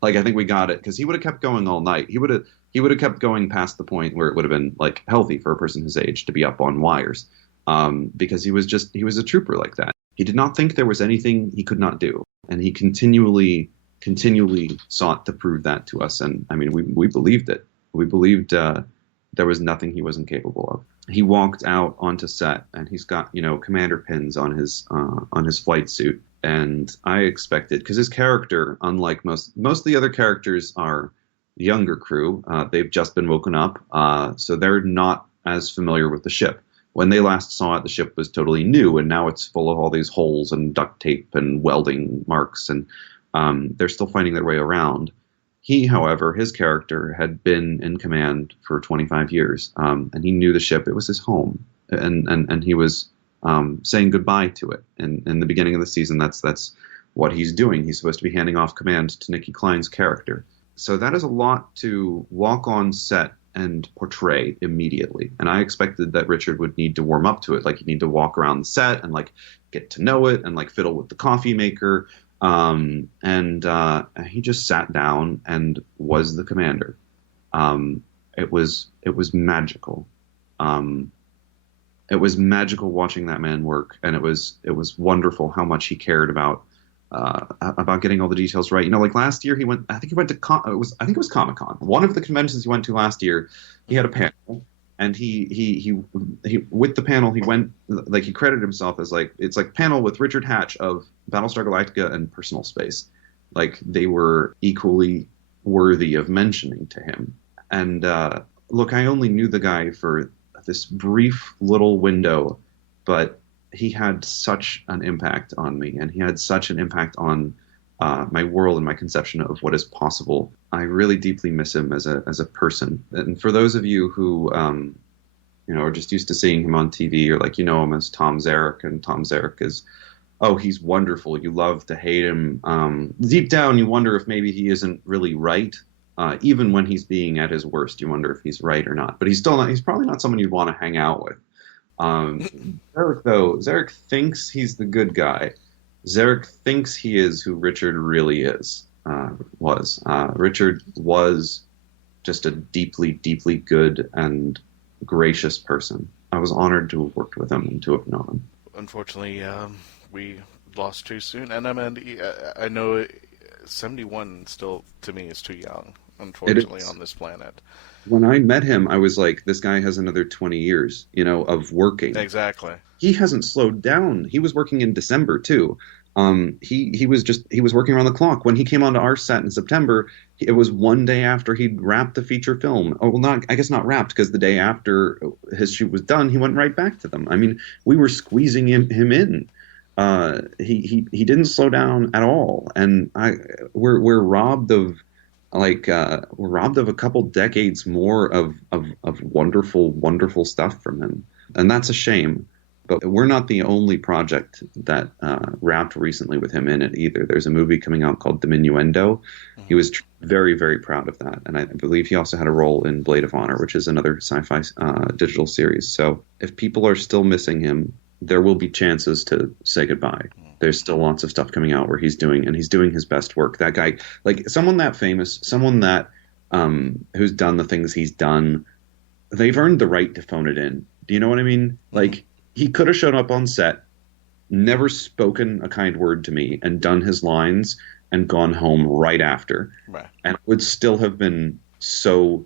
Like, I think we got it, because he would have kept going all night. He would have kept going past the point where it would have been like healthy for a person his age to be up on wires, because he was a trooper like that. He did not think there was anything he could not do, and he continually sought to prove that to us. And I mean, we believed it. We believed there was nothing he wasn't capable of. He walked out onto set, and he's got, you know, commander pins on his flight suit. And I expected, because his character, unlike most of the other characters, are the younger crew. They've just been woken up, so they're not as familiar with the ship. When they last saw it, the ship was totally new, and now it's full of all these holes and duct tape and welding marks, and they're still finding their way around. He, however, his character had been in command for 25 years, and he knew the ship. It was his home, and he was saying goodbye to it. And in the beginning of the season, that's what he's doing. He's supposed to be handing off command to Nicki Clyne's character. So that is a lot to walk on set and portray immediately. And I expected that Richard would need to warm up to it. Like, he'd need to walk around the set and, like, get to know it and, like, fiddle with the coffee maker. And he just sat down and was the commander. It was magical. It was magical watching that man work, and it was wonderful how much he cared about getting all the details right. You know, like last year he went to I think it was Comic-Con. One of the conventions he went to last year, he had a panel, and he with the panel he went, like, he credited himself as, like, it's like panel with Richard Hatch of Battlestar Galactica and Personal Space. Like, they were equally worthy of mentioning to him. And look, I only knew the guy for this brief little window, but he had such an impact on me, and he had such an impact on my world and my conception of what is possible. I really deeply miss him as a person. And for those of you who are just used to seeing him on TV, or, like, you know him as Tom Zarek, and Tom Zarek is, oh, he's wonderful. You love to hate him. Deep down, you wonder if maybe he isn't really right. Even when he's being at his worst, you wonder if he's right or not. But he's probably not someone you'd want to hang out with. Zarek thinks he's the good guy. Zarek thinks he is who Richard really was. Richard was just a deeply, deeply good and gracious person. I was honored to have worked with him and to have known him. Unfortunately, we lost too soon. And I know 71 still, to me, is too young, unfortunately, on this planet. When I met him, I was like, this guy has another 20 years, of working. Exactly. He hasn't slowed down. He was working in December, too. He was working around the clock. When he came onto our set in September, it was one day after he'd wrapped the feature film. Oh, well, I guess not wrapped, because the day after his shoot was done, he went right back to them. I mean, we were squeezing him in. He didn't slow down at all. And we're robbed of a couple decades more of wonderful, wonderful stuff from him. And that's a shame. But we're not the only project that wrapped recently with him in it either. There's a movie coming out called Diminuendo. Mm-hmm. He was very, very proud of that. And I believe he also had a role in Blade of Honor, which is another sci-fi digital series. So if people are still missing him, there will be chances to say goodbye. There's still lots of stuff coming out where he's doing his best work. That guy, like, someone that famous, someone that who's done the things he's done, they've earned the right to phone it in. Do you know what I mean? Like, he could have shown up on set, never spoken a kind word to me, and done his lines and gone home right after. Right. And would still have been so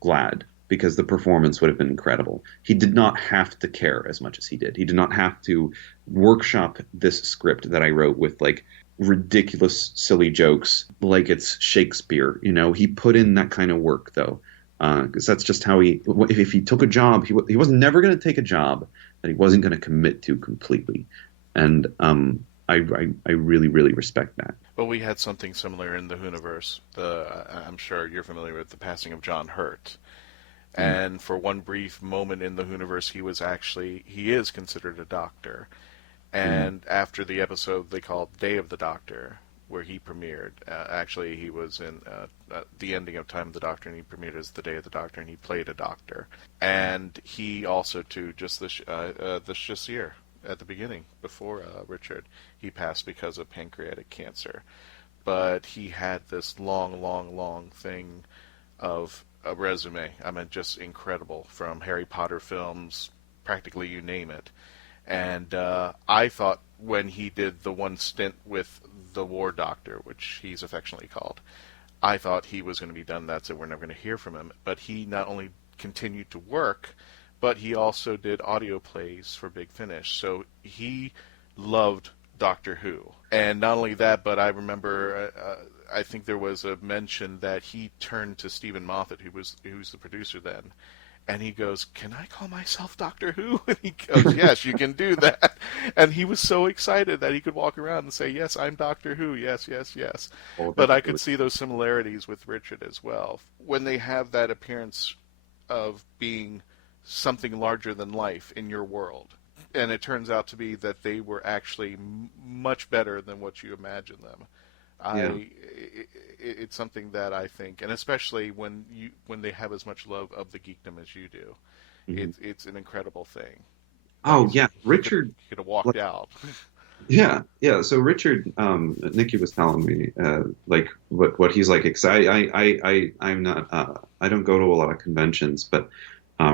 glad, because the performance would have been incredible. He did not have to care as much as he did. He did not have to workshop this script that I wrote with, like, ridiculous, silly jokes like it's Shakespeare. He put in that kind of work, though, because that's just how if he took a job, he was never going to take a job that he wasn't going to commit to completely. And I really, really respect that. Well, we had something similar in the WHOniverse. I'm sure you're familiar with the passing of John Hurt. And for one brief moment in the WHOniverse, he is considered a doctor. And after the episode they called Day of the Doctor, where he premiered, actually he was in the ending of Time of the Doctor, and he premiered as the Day of the Doctor, and he played a doctor. And he also, too, just this year, at the beginning, before Richard, he passed because of pancreatic cancer. But he had this long thing of a resume. I mean, just incredible, from Harry Potter films, practically you name it. And I thought when he did the one stint with the War Doctor, which he's affectionately called, I thought he was going to be done. That's it. We're never going to hear from him. But he not only continued to work, but he also did audio plays for Big Finish. So he loved Doctor Who. And not only that, but I remember I think there was a mention that he turned to Stephen Moffat, who's the producer then, and he goes, "Can I call myself Doctor Who?" And he goes, "Yes, you can do that." And he was so excited that he could walk around and say, "Yes, I'm Doctor Who. Yes, yes, yes." But I could see those similarities with Richard as well. When they have that appearance of being something larger than life in your world, and it turns out to be that they were actually much better than what you imagine them. It's something that I think, and especially when they have as much love of the geekdom as you do, it's an incredible thing. Richard could have walked out. Yeah. So Richard, Nicki was telling me, what he's like excited. I'm not. I don't go to a lot of conventions, but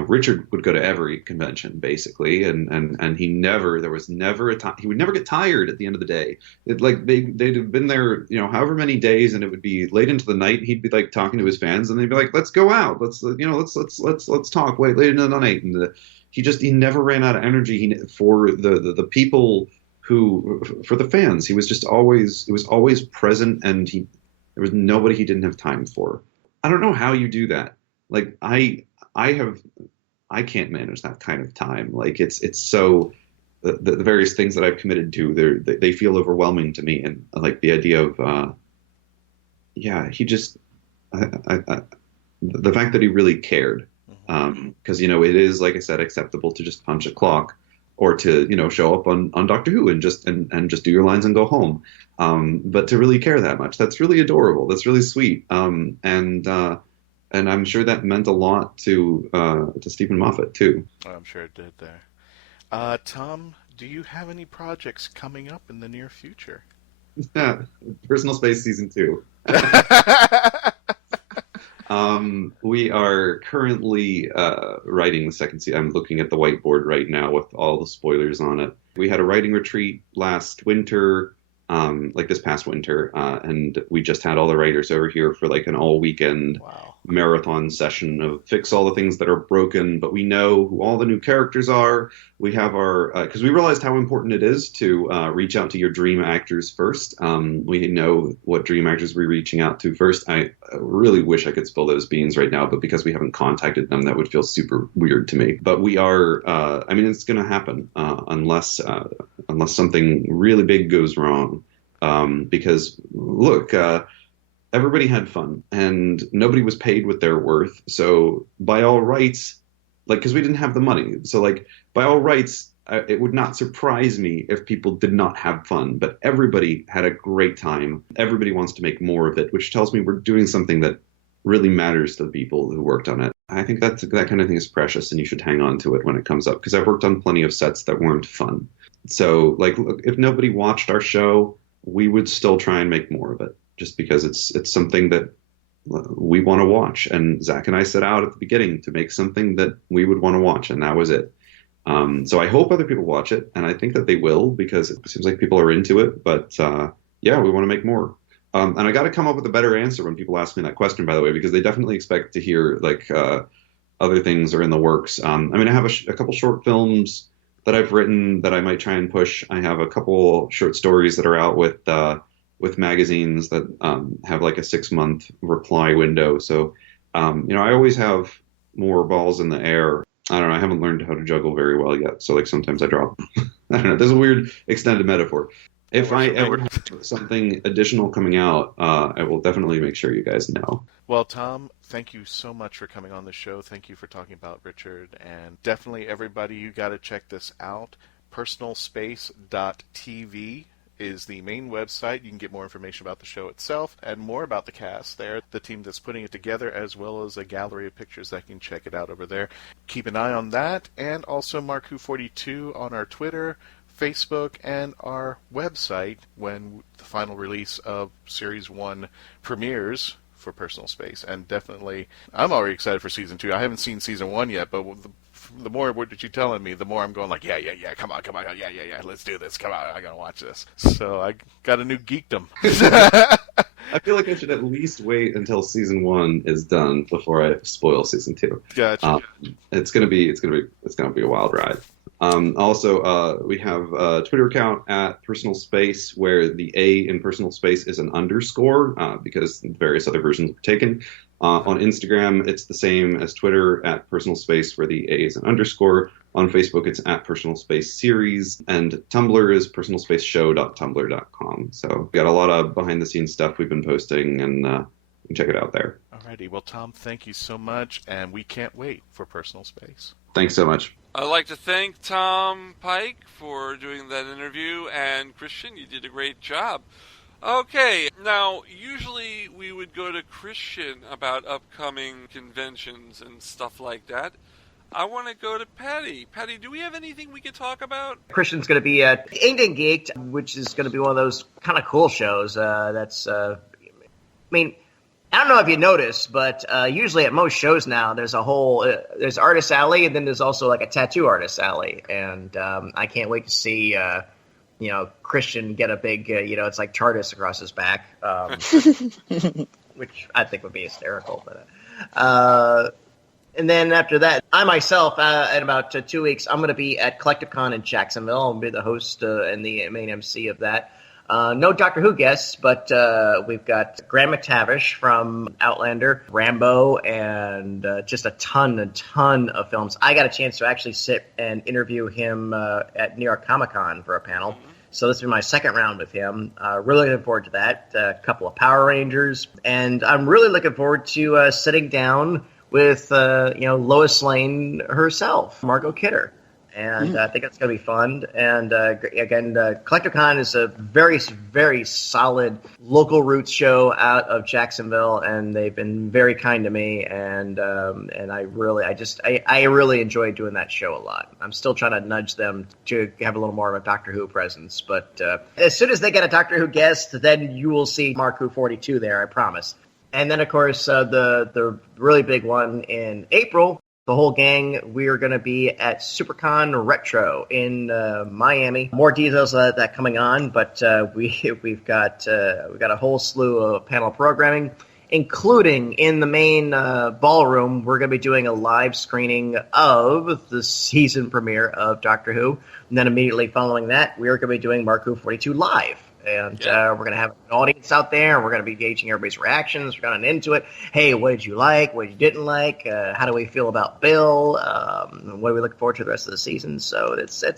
Richard would go to every convention basically, and there was never a time he would never get tired at the end of the day. They'd have been there, however many days, and it would be late into the night. He'd be like talking to his fans, and they'd be like, "Let's go out. Let's talk late into the night." And he never ran out of energy for the people for the fans. He was just always present, and there was nobody he didn't have time for. I don't know how you do that. Like I can't manage that kind of time. Like it's so the various things that I've committed to, they feel overwhelming to me. And like the idea of he just the fact that he really cared, because it is, like I said, acceptable to just punch a clock or to show up on Doctor Who and just do your lines and go home. But to really care that much, that's really adorable. That's really sweet. And I'm sure that meant a lot to Stephen Moffat too. Oh, I'm sure it did there. Tom, do you have any projects coming up in the near future? Yeah, Personal Space Season 2. We are currently writing the second season. I'm looking at the whiteboard right now with all the spoilers on it. We had a writing retreat last winter, this past winter, and we just had all the writers over here for like an all weekend marathon session of fix all the things that are broken, but we know who all the new characters are. We have our, because we realized how important it is to reach out to your dream actors first. We know what dream actors we're reaching out to first. I really wish I could spill those beans right now, but because we haven't contacted them, that would feel super weird to me. But we are, it's going to happen unless something really big goes wrong. Because look, everybody had fun and nobody was paid what they're worth. So by all rights, because we didn't have the money. So by all rights, it would not surprise me if people did not have fun, but everybody had a great time. Everybody wants to make more of it, which tells me we're doing something that really matters to the people who worked on it. I think that kind of thing is precious and you should hang on to it when it comes up, because I've worked on plenty of sets that weren't fun. So look, if nobody watched our show, we would still try and make more of it, just because it's something that we want to watch. And Zach and I set out at the beginning to make something that we would want to watch, and that was it. So I hope other people watch it, and I think that they will, because it seems like people are into it. But we want to make more. And I got to come up with a better answer when people ask me that question, by the way, because they definitely expect to hear other things are in the works. I have a couple short films that I've written that I might try and push. I have a couple short stories that are out with magazines that have like a 6-month reply window. So, I always have more balls in the air. I don't know. I haven't learned how to juggle very well yet. So sometimes I drop. I don't know. There's a weird extended metaphor. If I ever have something additional coming out, I will definitely make sure you guys know. Well, Tom, thank you so much for coming on the show. Thank you for talking about Richard. And definitely, everybody, you got to check this out. Personalspace.tv is the main website. You can get more information about the show itself and more about the cast there, the team that's putting it together, as well as a gallery of pictures that you can check it out over there. Keep an eye on that. And also MarkWho42 on our Twitter, Facebook, and our website when the final release of Series 1 premieres for Personal Space. And definitely, I'm already excited for Season 2. I haven't seen Season 1 yet, but the more what you're telling me, the more I'm going yeah, come on, yeah, let's do this, come on, I gotta watch this. So I got a new geekdom. I feel like I should at least wait until Season 1 is done before I spoil Season 2. Gotcha. It's gonna be a wild ride. Also, we have a Twitter account at Personal Space where the A in Personal Space is an underscore because various other versions were taken. On Instagram, it's the same as Twitter at Personal Space where the A is an underscore. On Facebook, it's at Personal Space Series. And Tumblr is personalspaceshow.tumblr.com. So we got a lot of behind-the-scenes stuff we've been posting, and you can check it out there. Alrighty. Well, Tom, thank you so much, and we can't wait for Personal Space. Thanks so much. I'd like to thank Tom Pike for doing that interview, and Christian, you did a great job. Okay, now, usually we would go to Christian about upcoming conventions and stuff like that. I want to go to Patty. Patty, do we have anything we could talk about? Christian's going to be at Inked and Geeked, which is going to be one of those kind of cool shows. I don't know if you noticed, but usually at most shows now, there's there's Artist Alley, and then there's also like a Tattoo Artist Alley. And I can't wait to see, Christian get a big, it's like TARDIS across his back, which I think would be hysterical. But and then after that, I myself, in about 2 weeks, I'm going to be at CollectiveCon in Jacksonville. I'll be the host and the main MC of that. No Doctor Who guests, but we've got Graham McTavish from Outlander, Rambo, and just a ton of films. I got a chance to actually sit and interview him at New York Comic Con for a panel. Mm-hmm. So this will be my second round with him. Really looking forward to that. A couple of Power Rangers. And I'm really looking forward to sitting down with, Lois Lane herself, Margot Kidder. And I think it's going to be fun. And again, CollectiveCon is a very, very solid local roots show out of Jacksonville, and they've been very kind to me. And I really enjoy doing that show a lot. I'm still trying to nudge them to have a little more of a Doctor Who presence. But as soon as they get a Doctor Who guest, then you will see Mark Who 42 there, I promise. And then, of course, the really big one in April. The whole gang, we are going to be at SuperCon Retro in Miami. More details of that coming on, but we've got a whole slew of panel programming, including in the main ballroom. We're going to be doing a live screening of the season premiere of Doctor Who, and then immediately following that, we're going to be doing Mark Who 42 live. And we're going to have an audience out there, and we're going to be gauging everybody's reactions. We're going into it. Hey, what did you like? What you didn't like? How do we feel about Bill? What do we look forward to the rest of the season? So it's going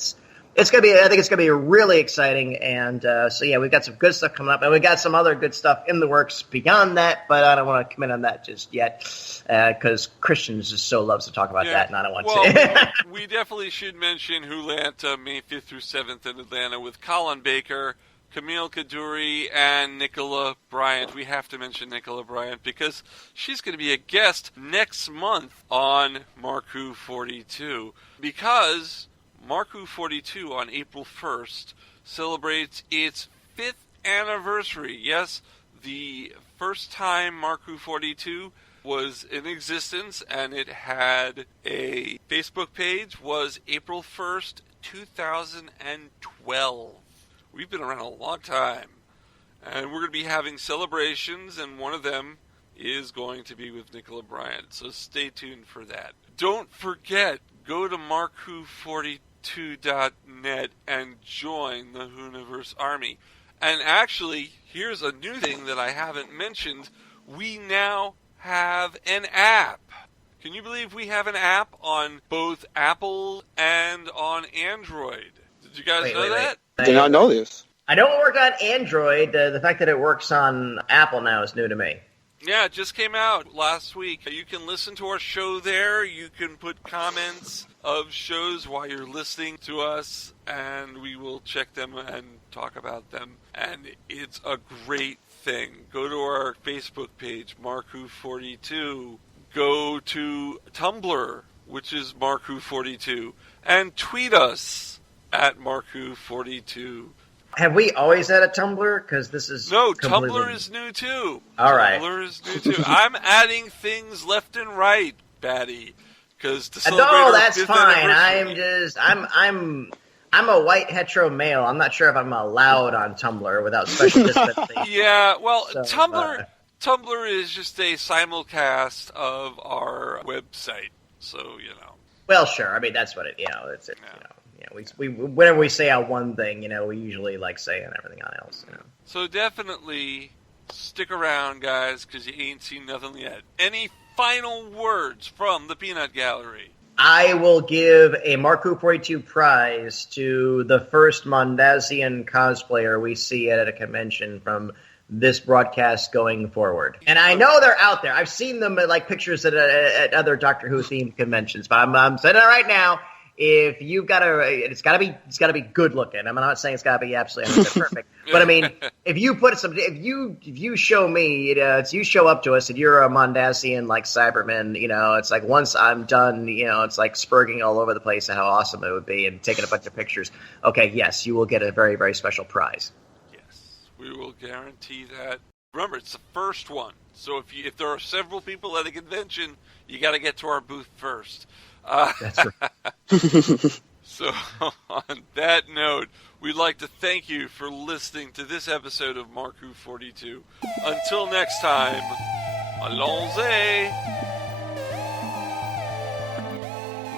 to be. I think it's going to be really exciting. And we've got some good stuff coming up, and we got some other good stuff in the works beyond that. But I don't want to commit on that just yet because Christian just so loves to talk about that, and I don't want to. We definitely should mention Wholanta May 5th through 7th in Atlanta with Colin Baker, Camille Kaduri, and Nicola Bryant. We have to mention Nicola Bryant because she's going to be a guest next month on Mark Who 42. Because Mark Who 42 on April 1st celebrates its 5th anniversary. Yes, the first time Mark Who 42 was in existence and it had a Facebook page was April 1st, 2012. We've been around a long time, and we're going to be having celebrations, and one of them is going to be with Nicola Bryant, so stay tuned for that. Don't forget, go to markwho42.net and join the WHOniverse Army. And actually, here's a new thing that I haven't mentioned. We now have an app. Can you believe we have an app on both Apple and on Android? Did you guys know that? I did not know this. I know it worked on Android. The fact that it works on Apple now is new to me. Yeah, it just came out last week. You can listen to our show there. You can put comments of shows while you're listening to us, and we will check them and talk about them. And it's a great thing. Go to our Facebook page, Mark Who 42. Go to Tumblr, which is Mark Who 42, and tweet us at Mark Who 42. Have we always had a Tumblr? Because this is Tumblr is new too. All right, Tumblr is new too. I'm adding things left and right, Batty, because to celebrate no, our that's 5th fine. anniversary. I'm a white hetero male. I'm not sure if I'm allowed on Tumblr without special dispensation. Yeah, well, so, Tumblr is just a simulcast of our website, so you know. Well, sure. I mean, that's what it. It's it. Yeah. We whenever we say out one thing, we usually like saying everything else. So definitely stick around, guys, because you ain't seen nothing yet. Any final words from the Peanut Gallery? I will give a Mark Who 42 prize to the first Mondasian cosplayer we see at a convention from this broadcast going forward. And I know they're out there. I've seen them like pictures at other Doctor Who themed conventions, but I'm saying it right now. if you've got it's got to be good looking. I'm not saying it's got to be absolutely perfect, but I mean, if you show me, you show up to us and you're a Mondasian like Cyberman, it's like once I'm done, it's like spurging all over the place and how awesome it would be and taking a bunch of pictures. Okay, yes, you will get a very, very special prize. Yes, we will guarantee that. Remember, it's the first one, so if there are several people at a convention, you got to get to our booth first. That's right. So, on that note, we'd like to thank you for listening to this episode of Mark Who 42. Until next time, allons-y!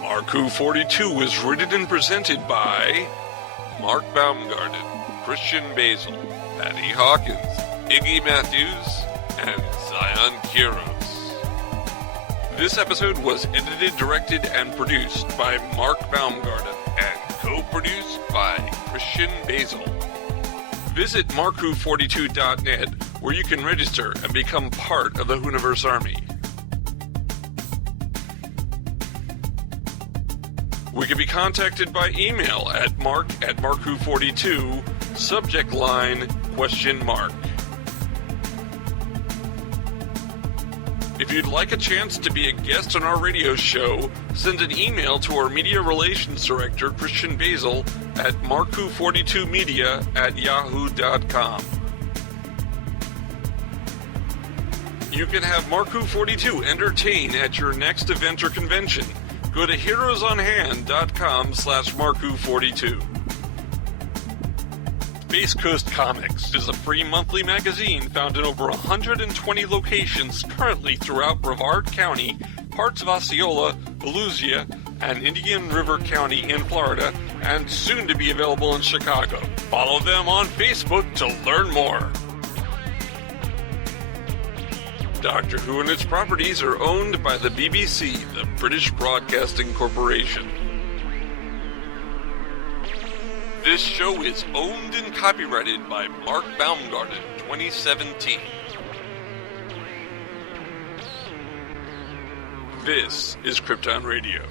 Mark Who 42 was written and presented by Mark Baumgarten, Christian Basil, Patty Hawkins, Iggy Matthews, and Zion Kiros. This episode was edited, directed, and produced by Mark Baumgarten and co-produced by Christian Basil. Visit markwho42.net where you can register and become part of the WHOniverse Army. We can be contacted by email at mark@markwho42, subject line, ? If you'd like a chance to be a guest on our radio show, send an email to our Media Relations Director, Christian Basil, at markwho42media@yahoo.com. You can have Mark Who 42 entertain at your next event or convention. Go to heroesonhand.com/markwho42. Space Coast Comics is a free monthly magazine found in over 120 locations currently throughout Brevard County, parts of Osceola, Volusia, and Indian River County in Florida, and soon to be available in Chicago. Follow them on Facebook to learn more. Doctor Who and its properties are owned by the BBC, the British Broadcasting Corporation. This show is owned and copyrighted by Mark Baumgarten, 2017. This is Krypton Radio.